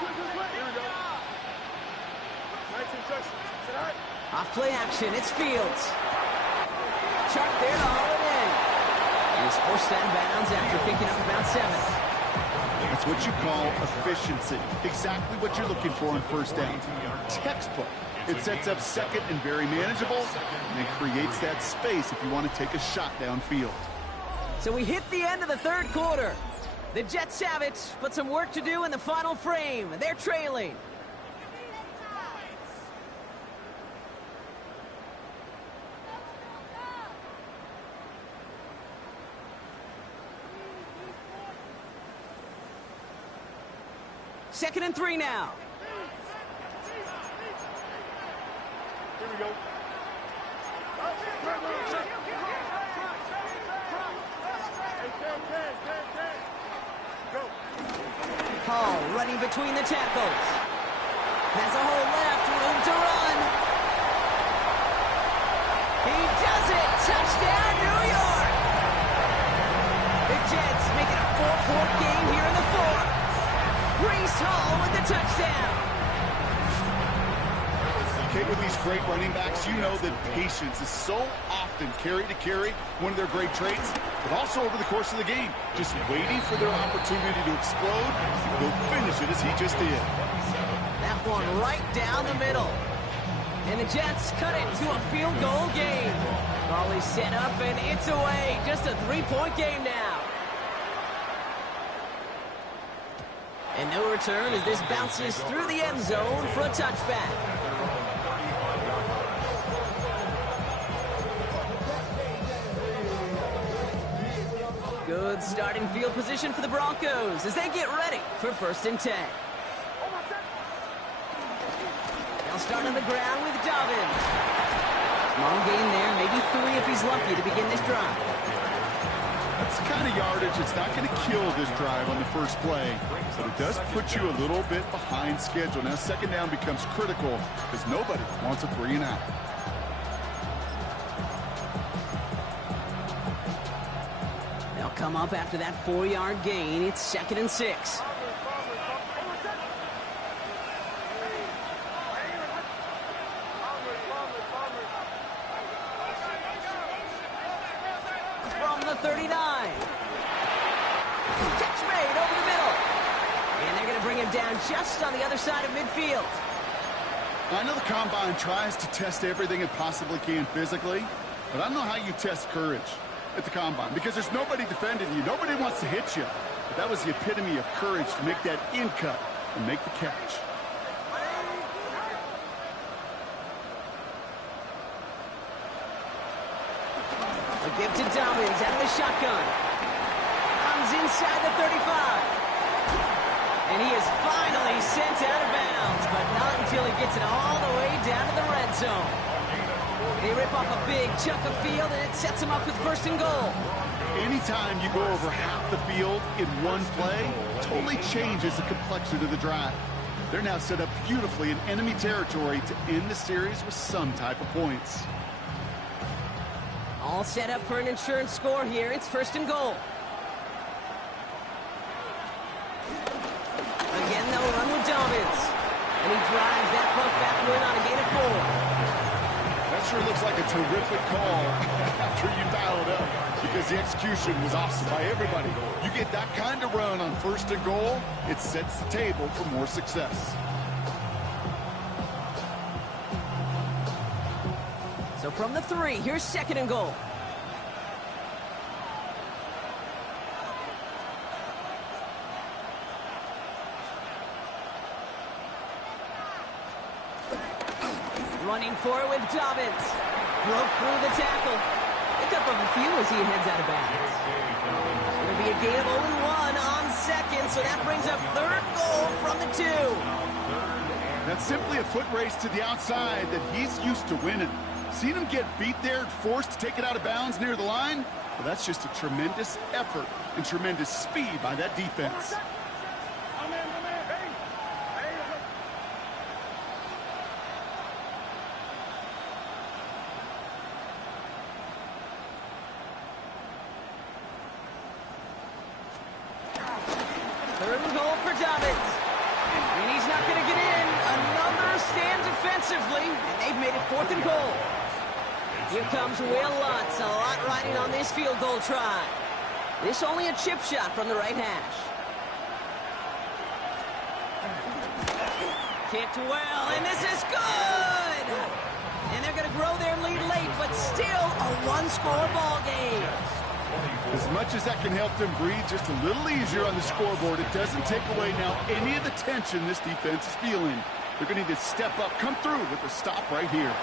Off play action, it's Fields. Chuck there to haul it in. And he's forced out of bounds after picking up about 7. That's what you call efficiency. Exactly what you're looking for on first down. Textbook. It sets up second and very manageable, and it creates that space if you want to take a shot downfield. So we hit the end of the third quarter. The Jets have it, but some work to do in the final frame. They're trailing. Second and 3 now. Here we go. Hall running between the tackles. Has a hole left, room to run. He does it! Touchdown, New York! The Jets make it a 4-point game here in the fourth. Breece Hall with the touchdown. Okay, with these great running backs, you know that patience is so often carry to carry, one of their great traits, but also over the course of the game, just waiting for their opportunity to explode. They'll finish it as he just did. That one right down the middle. And the Jets cut it to a field goal game. Ball is set up and it's away. Just a 3-point game now. And no return as this bounces through the end zone for a touchback. Good starting field position for the Broncos as they get ready for first and 10. They'll start on the ground with Dobbins. Small gain there, maybe 3 if he's lucky to begin this drive. That's the kind of yardage it's not going to kill this drive on the first play, but it does put you a little bit behind schedule. Now second down becomes critical because nobody wants a 3 and out. They'll come up after that 4-yard gain. It's second and 6. From the 39. Catch made over the middle. And they're going to bring him down just on the other side of midfield. I know the Combine tries to test everything it possibly can physically, but I don't know how you test courage at the Combine because there's nobody defending you. Nobody wants to hit you. But that was the epitome of courage to make that in cut and make the catch. A give to Dobbins out of the shotgun. Comes inside the 35. And he is finally sent out of bounds, but not until he gets it all the way down to the red zone. They rip off a big chunk of field, and it sets him up with first and goal. Anytime you go over half the field in one play, totally changes the complexion of the drive. They're now set up beautifully in enemy territory to end the series with some type of points. All set up for an insurance score here. It's first and goal. Again, they'll run with Dobbins. And he drives that puck backward on a gain of 4. That sure looks like a terrific call after you dial it up, because the execution was awesome by everybody. You get that kind of run on first and goal, it sets the table for more success. So from the 3, here's second and goal. Running for it with Dobbins. Broke through the tackle. Pick up a few as he heads out of bounds. It's going to be a gain of only 1 on second, so that brings up third goal from the 2. That's simply a foot race to the outside that he's used to winning. Seen him get beat there and forced to take it out of bounds near the line? Well, that's just a tremendous effort and tremendous speed by that defense. Third and goal for Dobbins. And he's not going to get in. Another stand defensively, and they've made it fourth and goal. Here comes Will Lutz. A lot riding on this field goal try. This only a chip shot from the right hash. Kicked well, and this is good! And they're going to grow their lead late, but still a one-score ball game. As much as that can help them breathe just a little easier on the scoreboard, it doesn't take away now any of the tension this defense is feeling. They're going to need to step up, come through with a stop right here.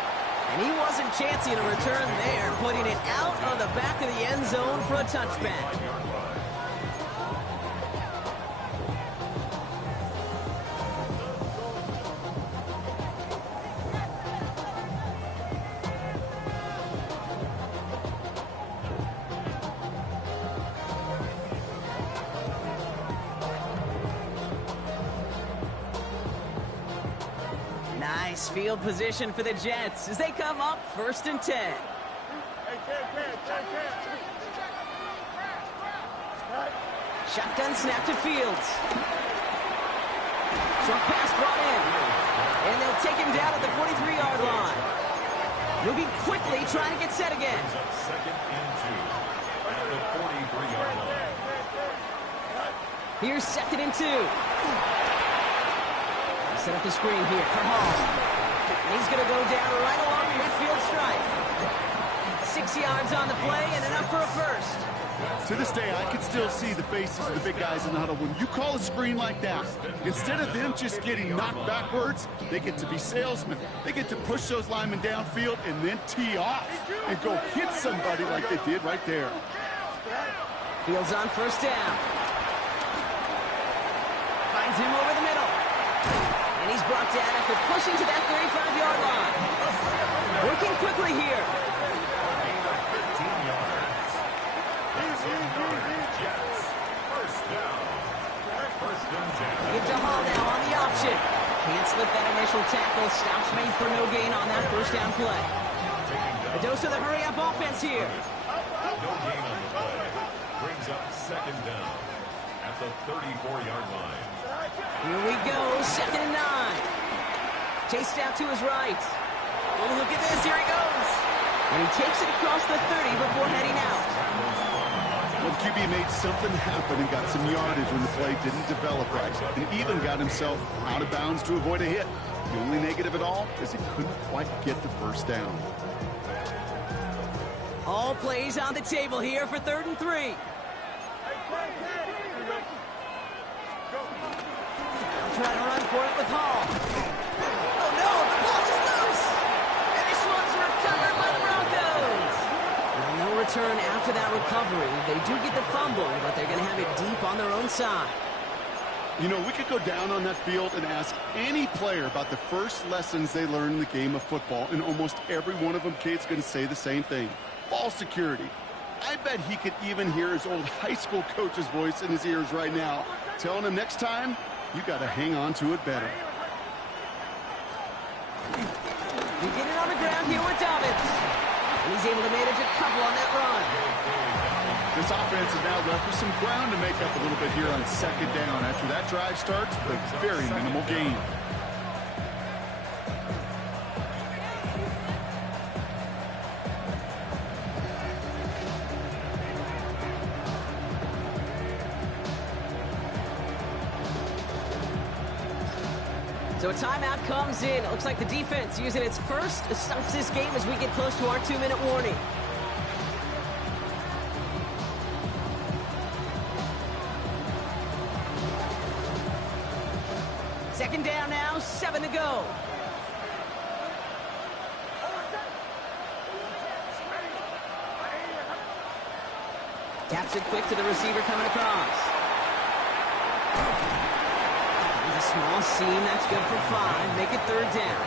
And he wasn't chancing a return there, putting it out of the back of the end zone for a touchback. Nice field position for the Jets as they come up first and 10. Shotgun snap to Fields. Short pass brought in. And they'll take him down at the 43-yard line. Moving quickly, trying to get set again. Second and 2 at the 43-yard line. Here's second and 2. Set up the screen here for Hall. And he's going to go down right along the midfield stripe. 6 yards on the play and enough for a first. To this day, I can still see the faces of the big guys in the huddle. When you call a screen like that, instead of them just getting knocked backwards, they get to be salesmen. They get to push those linemen downfield and then tee off and go hit somebody like they did right there. Fields on first down. Finds him over the middle. And he's brought down after pushing to that 35-yard line. Working quickly here. 15 yards. Jets. First down. First and 10. Give to Hall now on the option. Can't slip that initial tackle. Stops made for no gain on that first down play. A dose of the hurry-up offense here. No gain on the play. Brings up second down at the 34-yard line. Here we go, second and 9. Chased out to his right. Oh, look at this, here he goes. And he takes it across the 30 before heading out. Well, the QB made something happen and got some yardage when the play didn't develop right, and even got himself out of bounds to avoid a hit. The only negative at all is he couldn't quite get the first down. All plays on the table here for 3rd and 3. try to run for it with Hall. Oh no, the ball's loose! And this one's recovered by the Broncos! Well, no return after that recovery. They do get the fumble, but they're going to have it deep on their own side. You know, we could go down on that field and ask any player about the first lessons they learned in the game of football, and almost every one of them, Kate's going to say the same thing. Ball security. I bet he could even hear his old high school coach's voice in his ears right now, telling him next time, you got to hang on to it better. We get it on the ground here with Dobbins. And he's able to manage a couple on that run. This offense is now left with some ground to make up a little bit here on second down. After that drive starts, a very minimal gain. So a timeout comes in. It looks like the defense using its first stops this game as we get close to our 2-minute warning. Second down now, 7 to go. Taps it quick to the receiver coming across. It's a small seam, that's good for 5. Make it third down.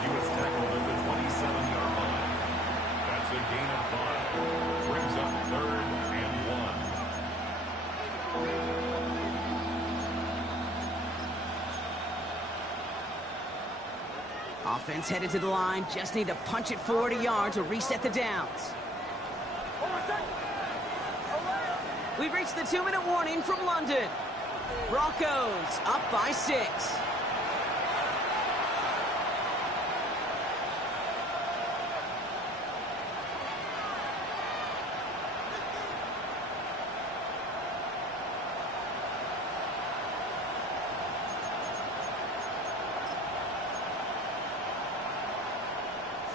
He was tackled at the 27-yard line. That's a gain of 5. Brings up 3rd and 1. Offense headed to the line. Just need to punch it 40 yards to reset the downs. We've reached the 2-minute warning from London. Broncos up by 6.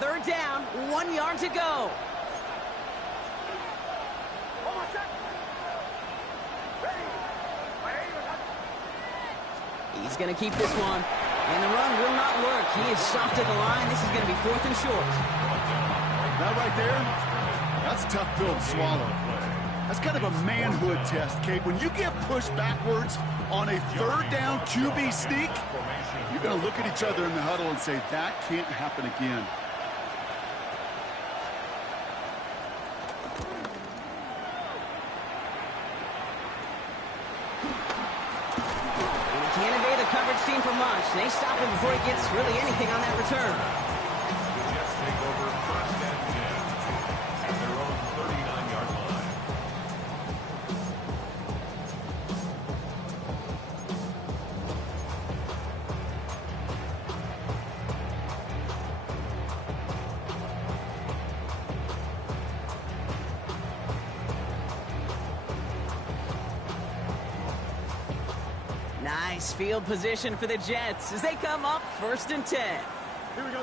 Third down, 1 yard to go. He's going to keep this one. And the run will not work. He is soft at the line. This is going to be 4th and short. That right there, that's a tough pill to swallow. That's kind of a manhood test, Kate. When you get pushed backwards on a third down QB sneak, you're going to look at each other in the huddle and say, that can't happen again. Team for much. They stop him before he gets really anything on that return. The Jets take over 1st and 10 at their own 39-yard line. Nice field position for the Jets as they come up 1st and 10. Here we go,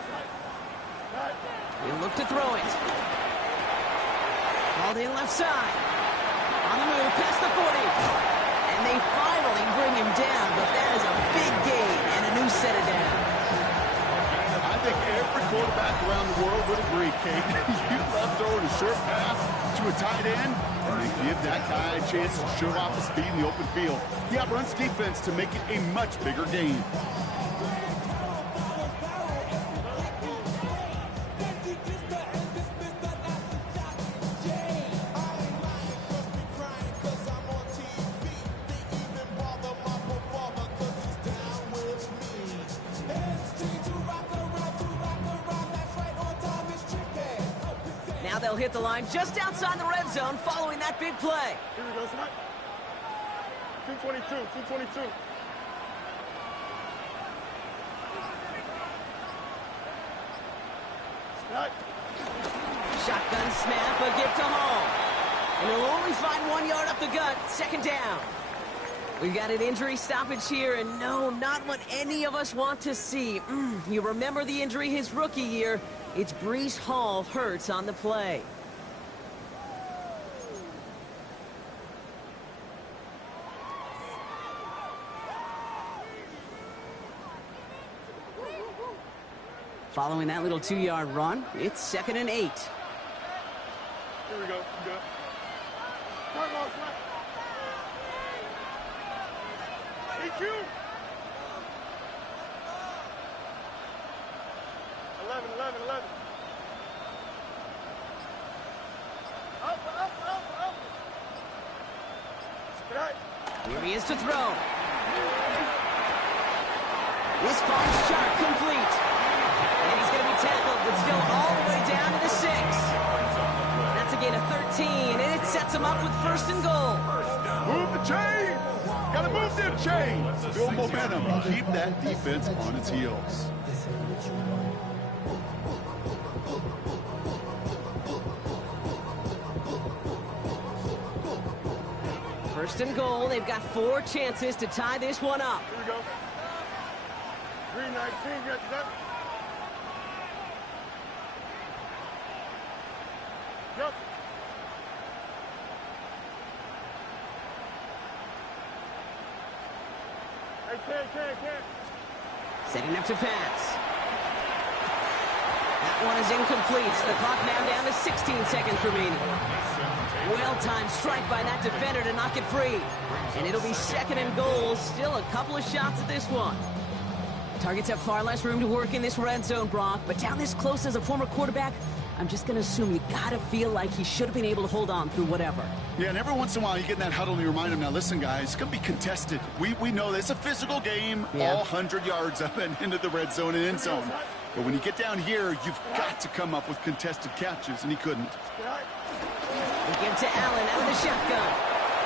They look to throw it. Called in left side. On the move, past the 40. And they finally bring him down, but that is a big gain and a new set of downs. I think every quarterback around the world would agree, Kate. You love throwing a short pass to a tight end, and they give that guy a chance to show off his speed in the open field. He outruns defense to make it a much bigger gain. Now they'll hit the line just outside the red zone following that big play. Here we go, Snap. 222. Snap. Shotgun snap, a gift to Hall. And he'll only find 1 yard up the gut, 2nd down. We've got an injury stoppage here, and no, not what any of us want to see. You remember the injury his rookie year. It's Breece Hall hurts on the play. Following that little 2-yard run, it's 2nd and 8. Here we go. Good. Come on, come on. EQ. 11. Up. Strike. Here he is to throw. This falls sharp, complete. And he's going to be tackled, but still all the way down to the 6. That's a gain of 13, and it sets him up with 1st and goal. Move the chain! Gotta move them chains! Build momentum and keep that defense on its heels. First and goal. They've got 4 chances to tie this one up. Here we go. 3:19, get that. Yep. Hey, can. Setting up to pass. That one is incomplete. The clock now down to 16 seconds remaining. Well-timed strike by that defender to knock it free. And it'll be 2nd and goal. Still a couple of shots at this one. Targets have far less room to work in this red zone, Brock. But down this close as a former quarterback, I'm just going to assume you got to feel like he should have been able to hold on through whatever. Yeah, and every once in a while you get in that huddle and you remind him, now listen, guys, it's going to be contested. We know this. It's a physical game, all 100 yards up and into the red zone and end zone. But when you get down here, you've got to come up with contested catches, and he couldn't. They give to Allen out of the shotgun.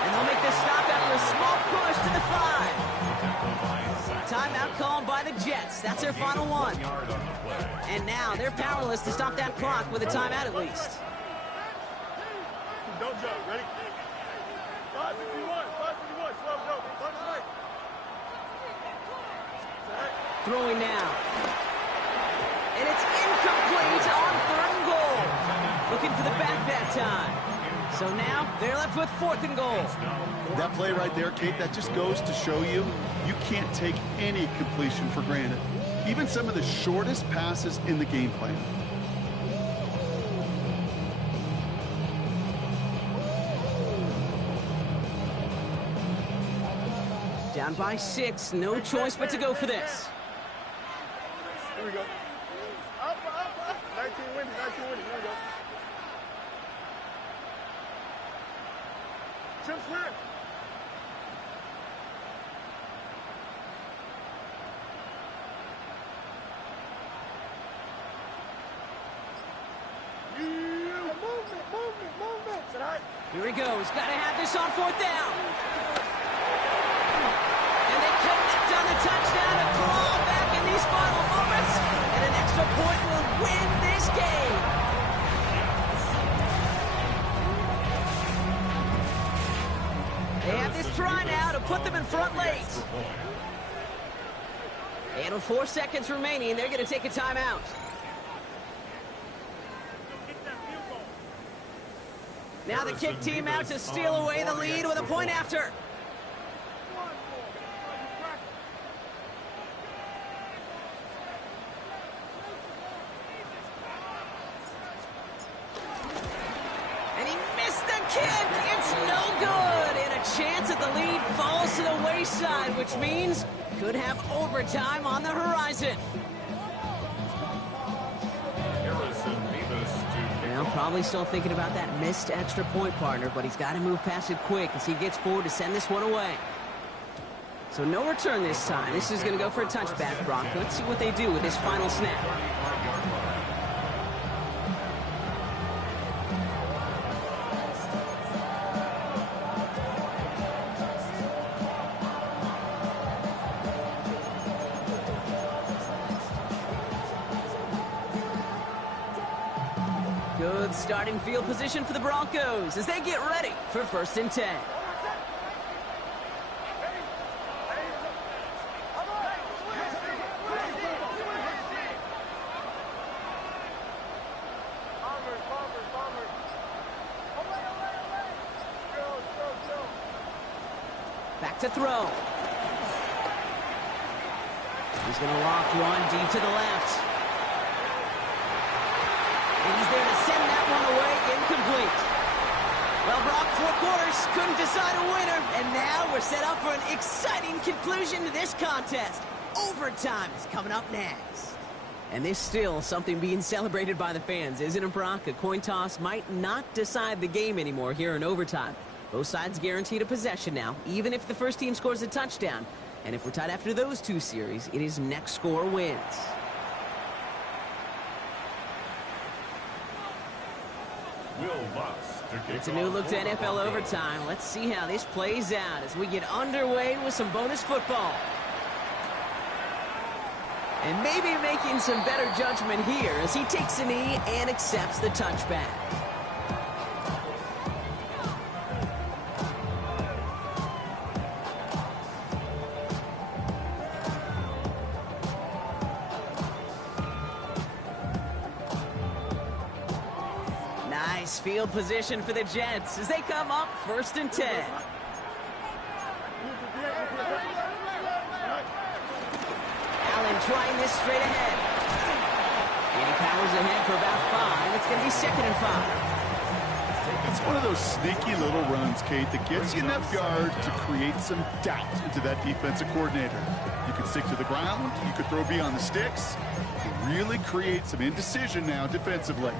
And they'll make the stop after a small push to the 5. Timeout called by the Jets. That's their final one. And now they're powerless to stop that clock with a timeout at least. Don't jump. Ready? 5:51. Slow go. Throwing now. And it's incomplete on 3rd and goal. Looking for the back that time. So now they're left with 4th and goal. That play right there, Kate, that just goes to show you can't take any completion for granted. Even some of the shortest passes in the game plan. Down by 6, no choice but to go for this. Here we go. Up. 19 winning. Here we go. Chip Smith. Movement. Here he goes. Got to have this on 4th down. And they connect on the touchdown to claw back in these final moments. And an extra point will win this game. They have this try now to put them in front late. And with 4 seconds remaining, they're going to take a timeout. Now the kick team out to steal away the lead with a point after. And he missed the kick. It's no good. And a chance that the lead falls to the wayside, which means could have overtime on the horizon. Well, probably still thinking about that missed extra point, partner, but he's got to move past it quick as he gets forward to send this one away. So no return this time. This is going to go for a touchback, Brock. Let's see what they do with this final snap. Good starting field position for the Broncos as they get ready for 1st and 10. Back to throw. He's going to loft one deep to the left. And he's there to send that one away, incomplete. Well, Brock, 4 quarters, couldn't decide a winner, and now we're set up for an exciting conclusion to this contest. Overtime is coming up next. And there's still something being celebrated by the fans, isn't it, Brock? A coin toss might not decide the game anymore here in overtime. Both sides guaranteed a possession now, even if the first team scores a touchdown. And if we're tied after those 2 series, it is next score wins. It's a new look to NFL overtime. Let's see how this plays out as we get underway with some bonus football. And maybe making some better judgment here as he takes a knee and accepts the touchback. Nice field position for the Jets as they come up 1st and 10. Allen trying this straight ahead. And he powers ahead for about 5. It's going to be 2nd and 5. It's one of those sneaky little runs, Kate, that gets you enough yards to create some doubt into that defensive coordinator. You could stick to the ground. You could throw beyond the sticks. Really create some indecision now defensively.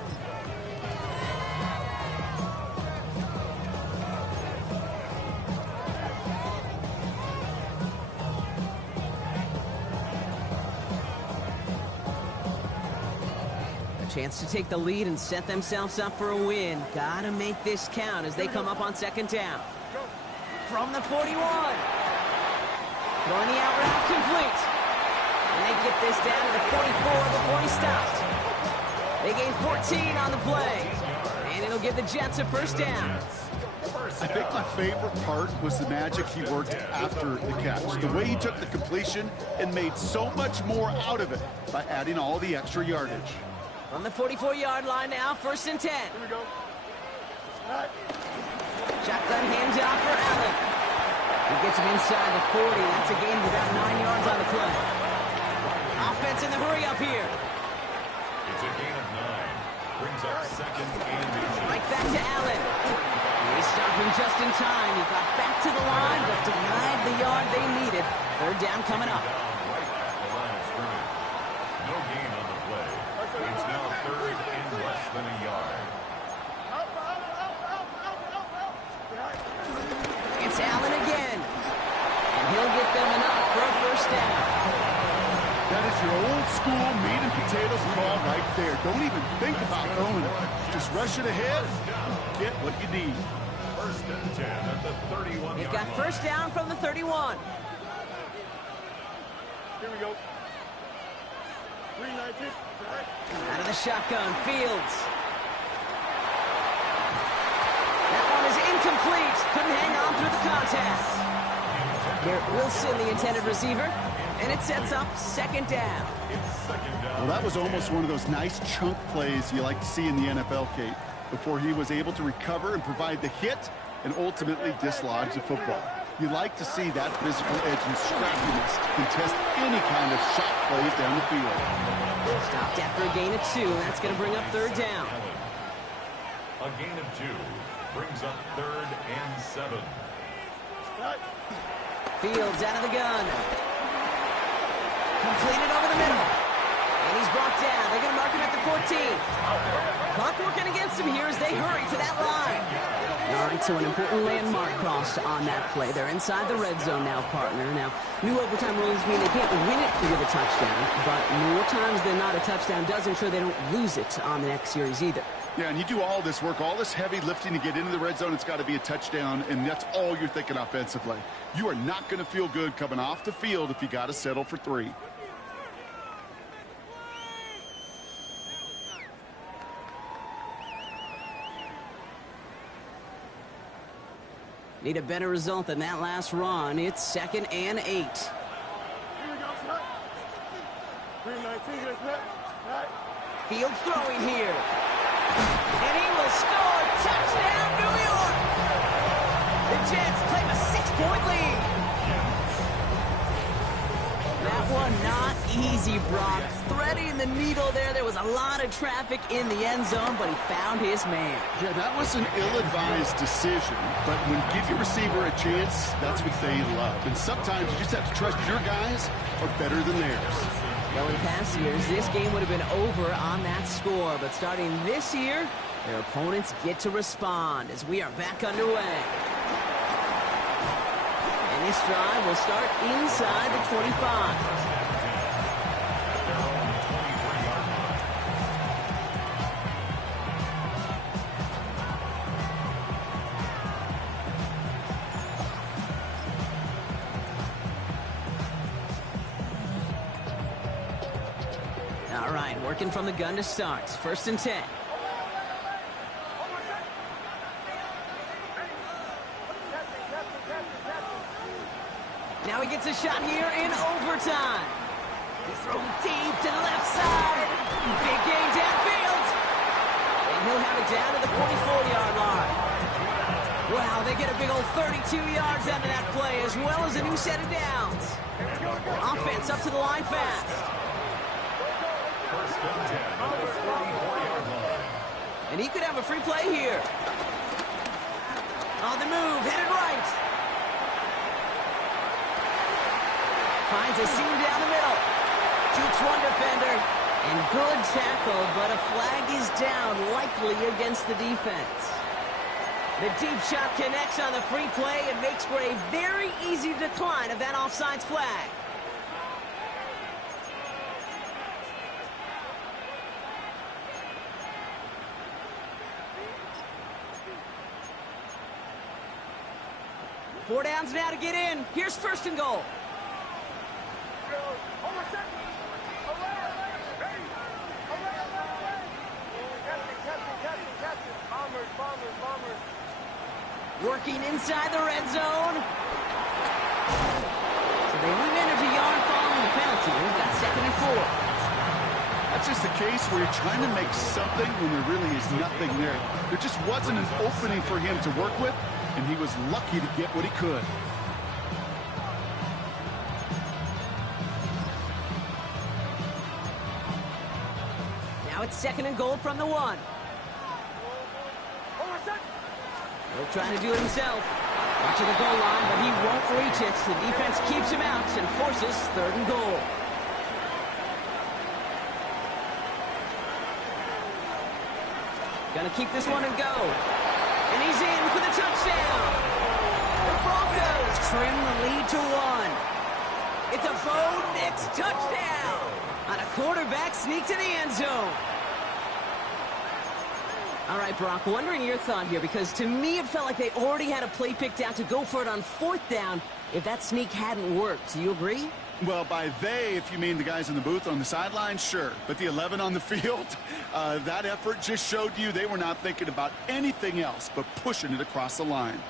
Chance to take the lead and set themselves up for a win. Gotta make this count as they come up on 2nd down. From the 41. Throwing the out route complete. And they get this down to the 44 before he stopped. They gain 14 on the play. And it'll give the Jets a 1st down. I think my favorite part was the magic he worked after the catch. The way he took the completion and made so much more out of it by adding all the extra yardage. On the 44-yard line now, 1st and 10. Here we go. Shotgun handoff for Allen. He gets him inside the 40. That's a gain of about 9 yards on the play. Offense in the hurry up here. It's a gain of 9. Brings up 2nd and 8. Right back to Allen. They stopped him just in time. He got back to the line, but denied the yard they needed. 3rd down coming up. Right at the line of scrimmage. No gain on the play. It's now 3rd and less than a yard. It's Allen again. And he'll get them enough for a 1st down. That is your old school meat and potatoes call right there. Don't even think about throwing it. Just rush it ahead, get what you need. 1st and 10 at the 31-yard They've got line. 1st down from the 31. Here we go. 3-19. Out of the shotgun, Fields. That one is incomplete. Couldn't hang on through the contact. Garrett Wilson, the intended receiver, and it sets up 2nd down. Well, that was almost one of those nice chunk plays you like to see in the NFL, Kate, before he was able to recover and provide the hit and ultimately dislodge the football. You like to see that physical edge and scrappiness to contest any kind of shot plays down the field. Stopped after a gain of 2. That's going to bring up 3rd down. A gain of 2 brings up 3rd and 7. Fields out of the gun. Completed over the middle. And he's brought down. They're going to mark him at the 14. Clock working against him here as they hurry to that line. All right, so an important landmark crossed on that play. They're inside the red zone now, partner. Now, new overtime rules mean they can't win it with a touchdown, but more times than not, a touchdown does ensure they don't lose it on the next series either. Yeah, and you do all this work, all this heavy lifting to get into the red zone, it's got to be a touchdown, and that's all you're thinking offensively. You are not going to feel good coming off the field if you got to settle for 3. Need a better result than that last run. It's 2nd and 8. Here we go, snap. 3-19, snap. Fields throwing here. And he will score. Touchdown, New York! The Jets claim a 6-point lead. That not easy, Brock. Threading the needle there. There was a lot of traffic in the end zone, but he found his man. Yeah, that was an ill-advised decision, but when you give your receiver a chance, that's what they love. And sometimes you just have to trust your guys are better than theirs. Well, in past years, this game would have been over on that score, but starting this year, their opponents get to respond as we are back underway. And this drive will start inside the 25. All right, working from the gun to start. 1st and 10. Now he gets a shot here in overtime. He's throwing deep to the left side. Big gain downfield. And he'll have it down to the 44-yard line. Wow, they get a big old 32 yards out of that play, as well as a new set of downs. Offense up to the line fast. 1st and 10 at the 44-yard line. And he could have a free play here. On the move, headed right. Finds a seam down the middle. Jukes one defender. And good tackle, but a flag is down, likely against the defense. The deep shot connects on the free play and makes for a very easy decline of that offsides flag. Four downs now to get in. Here's 1st and goal. Working inside the red zone. So they leave energy yard following the penalty. We've got 2nd and 4. That's just a case where you're trying to make something when there really is nothing there. There just wasn't an opening for him to work with, and he was lucky to get what he could. Now it's 2nd and goal from the 1. He'll try to do it himself. Up to the goal line, but he won't reach it. The defense keeps him out and forces 3rd and goal. Gonna keep this one and go. And he's in for the touchdown. The Broncos trim the lead to 1. It's a Bo Nix touchdown on a quarterback sneak to the end zone. All right, Brock, wondering your thought here, because to me it felt like they already had a play picked out to go for it on 4th down if that sneak hadn't worked. Do you agree? Well, by they, if you mean the guys in the booth on the sideline, sure. But the 11 on the field, that effort just showed you they were not thinking about anything else but pushing it across the line.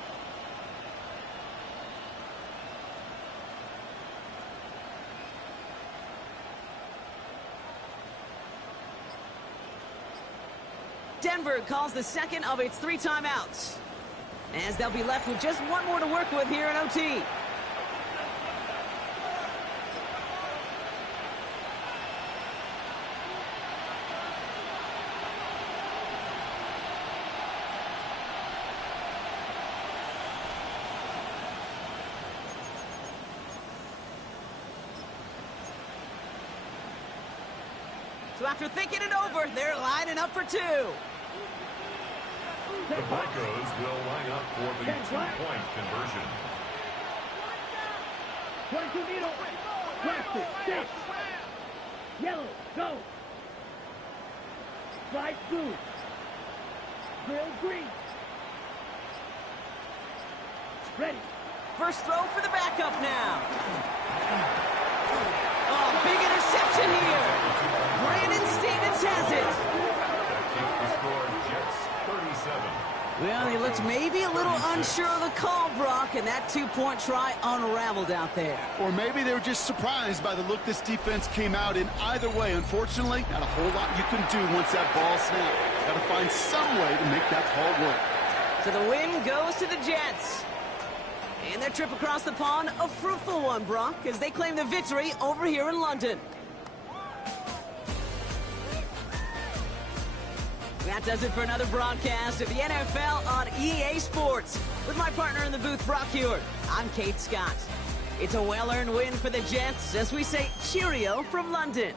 Denver calls the 2nd of its 3 timeouts, as they'll be left with just 1 more to work with here in OT. So after thinking it over, they're lining up for 2. The Broncos will line up for the 2-point conversion. 22 needle. Plastic. 6. Yellow. Go. Slide blue. Grill green. Ready. First throw for the backup now. Oh, big interception here. Brandon Stevens has it. That keeps the score Jets 37. Well, he looks maybe a little unsure of the call, Brock, and that 2-point try unraveled out there. Or maybe they were just surprised by the look this defense came out in. Either way, unfortunately, not a whole lot you can do once that ball snapped. Got to find some way to make that call work. So the win goes to the Jets. And their trip across the pond, a fruitful one, Bronc, as they claim the victory over here in London. That does it for another broadcast of the NFL on EA Sports. With my partner in the booth, Brock Heward, I'm Kate Scott. It's a well-earned win for the Jets as we say cheerio from London.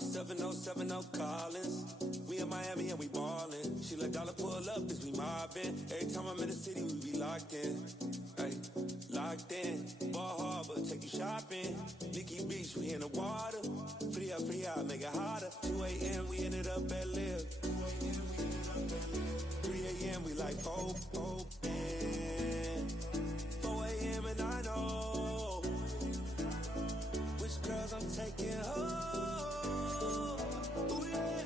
Seven oh 70 Collins. We in Miami and we ballin'. She let dollar pull up as we mobbin'. Every time I'm in the city, we be locked in. Ay, locked in. Ball Harbor, take you shopping. Nikki Beach, we in the water. Free up, make it hotter. 2 a.m., we ended up at Live. 3 a.m., we like Pope. And 4 a.m., and I know which girls I'm taking home. Ooh, yeah.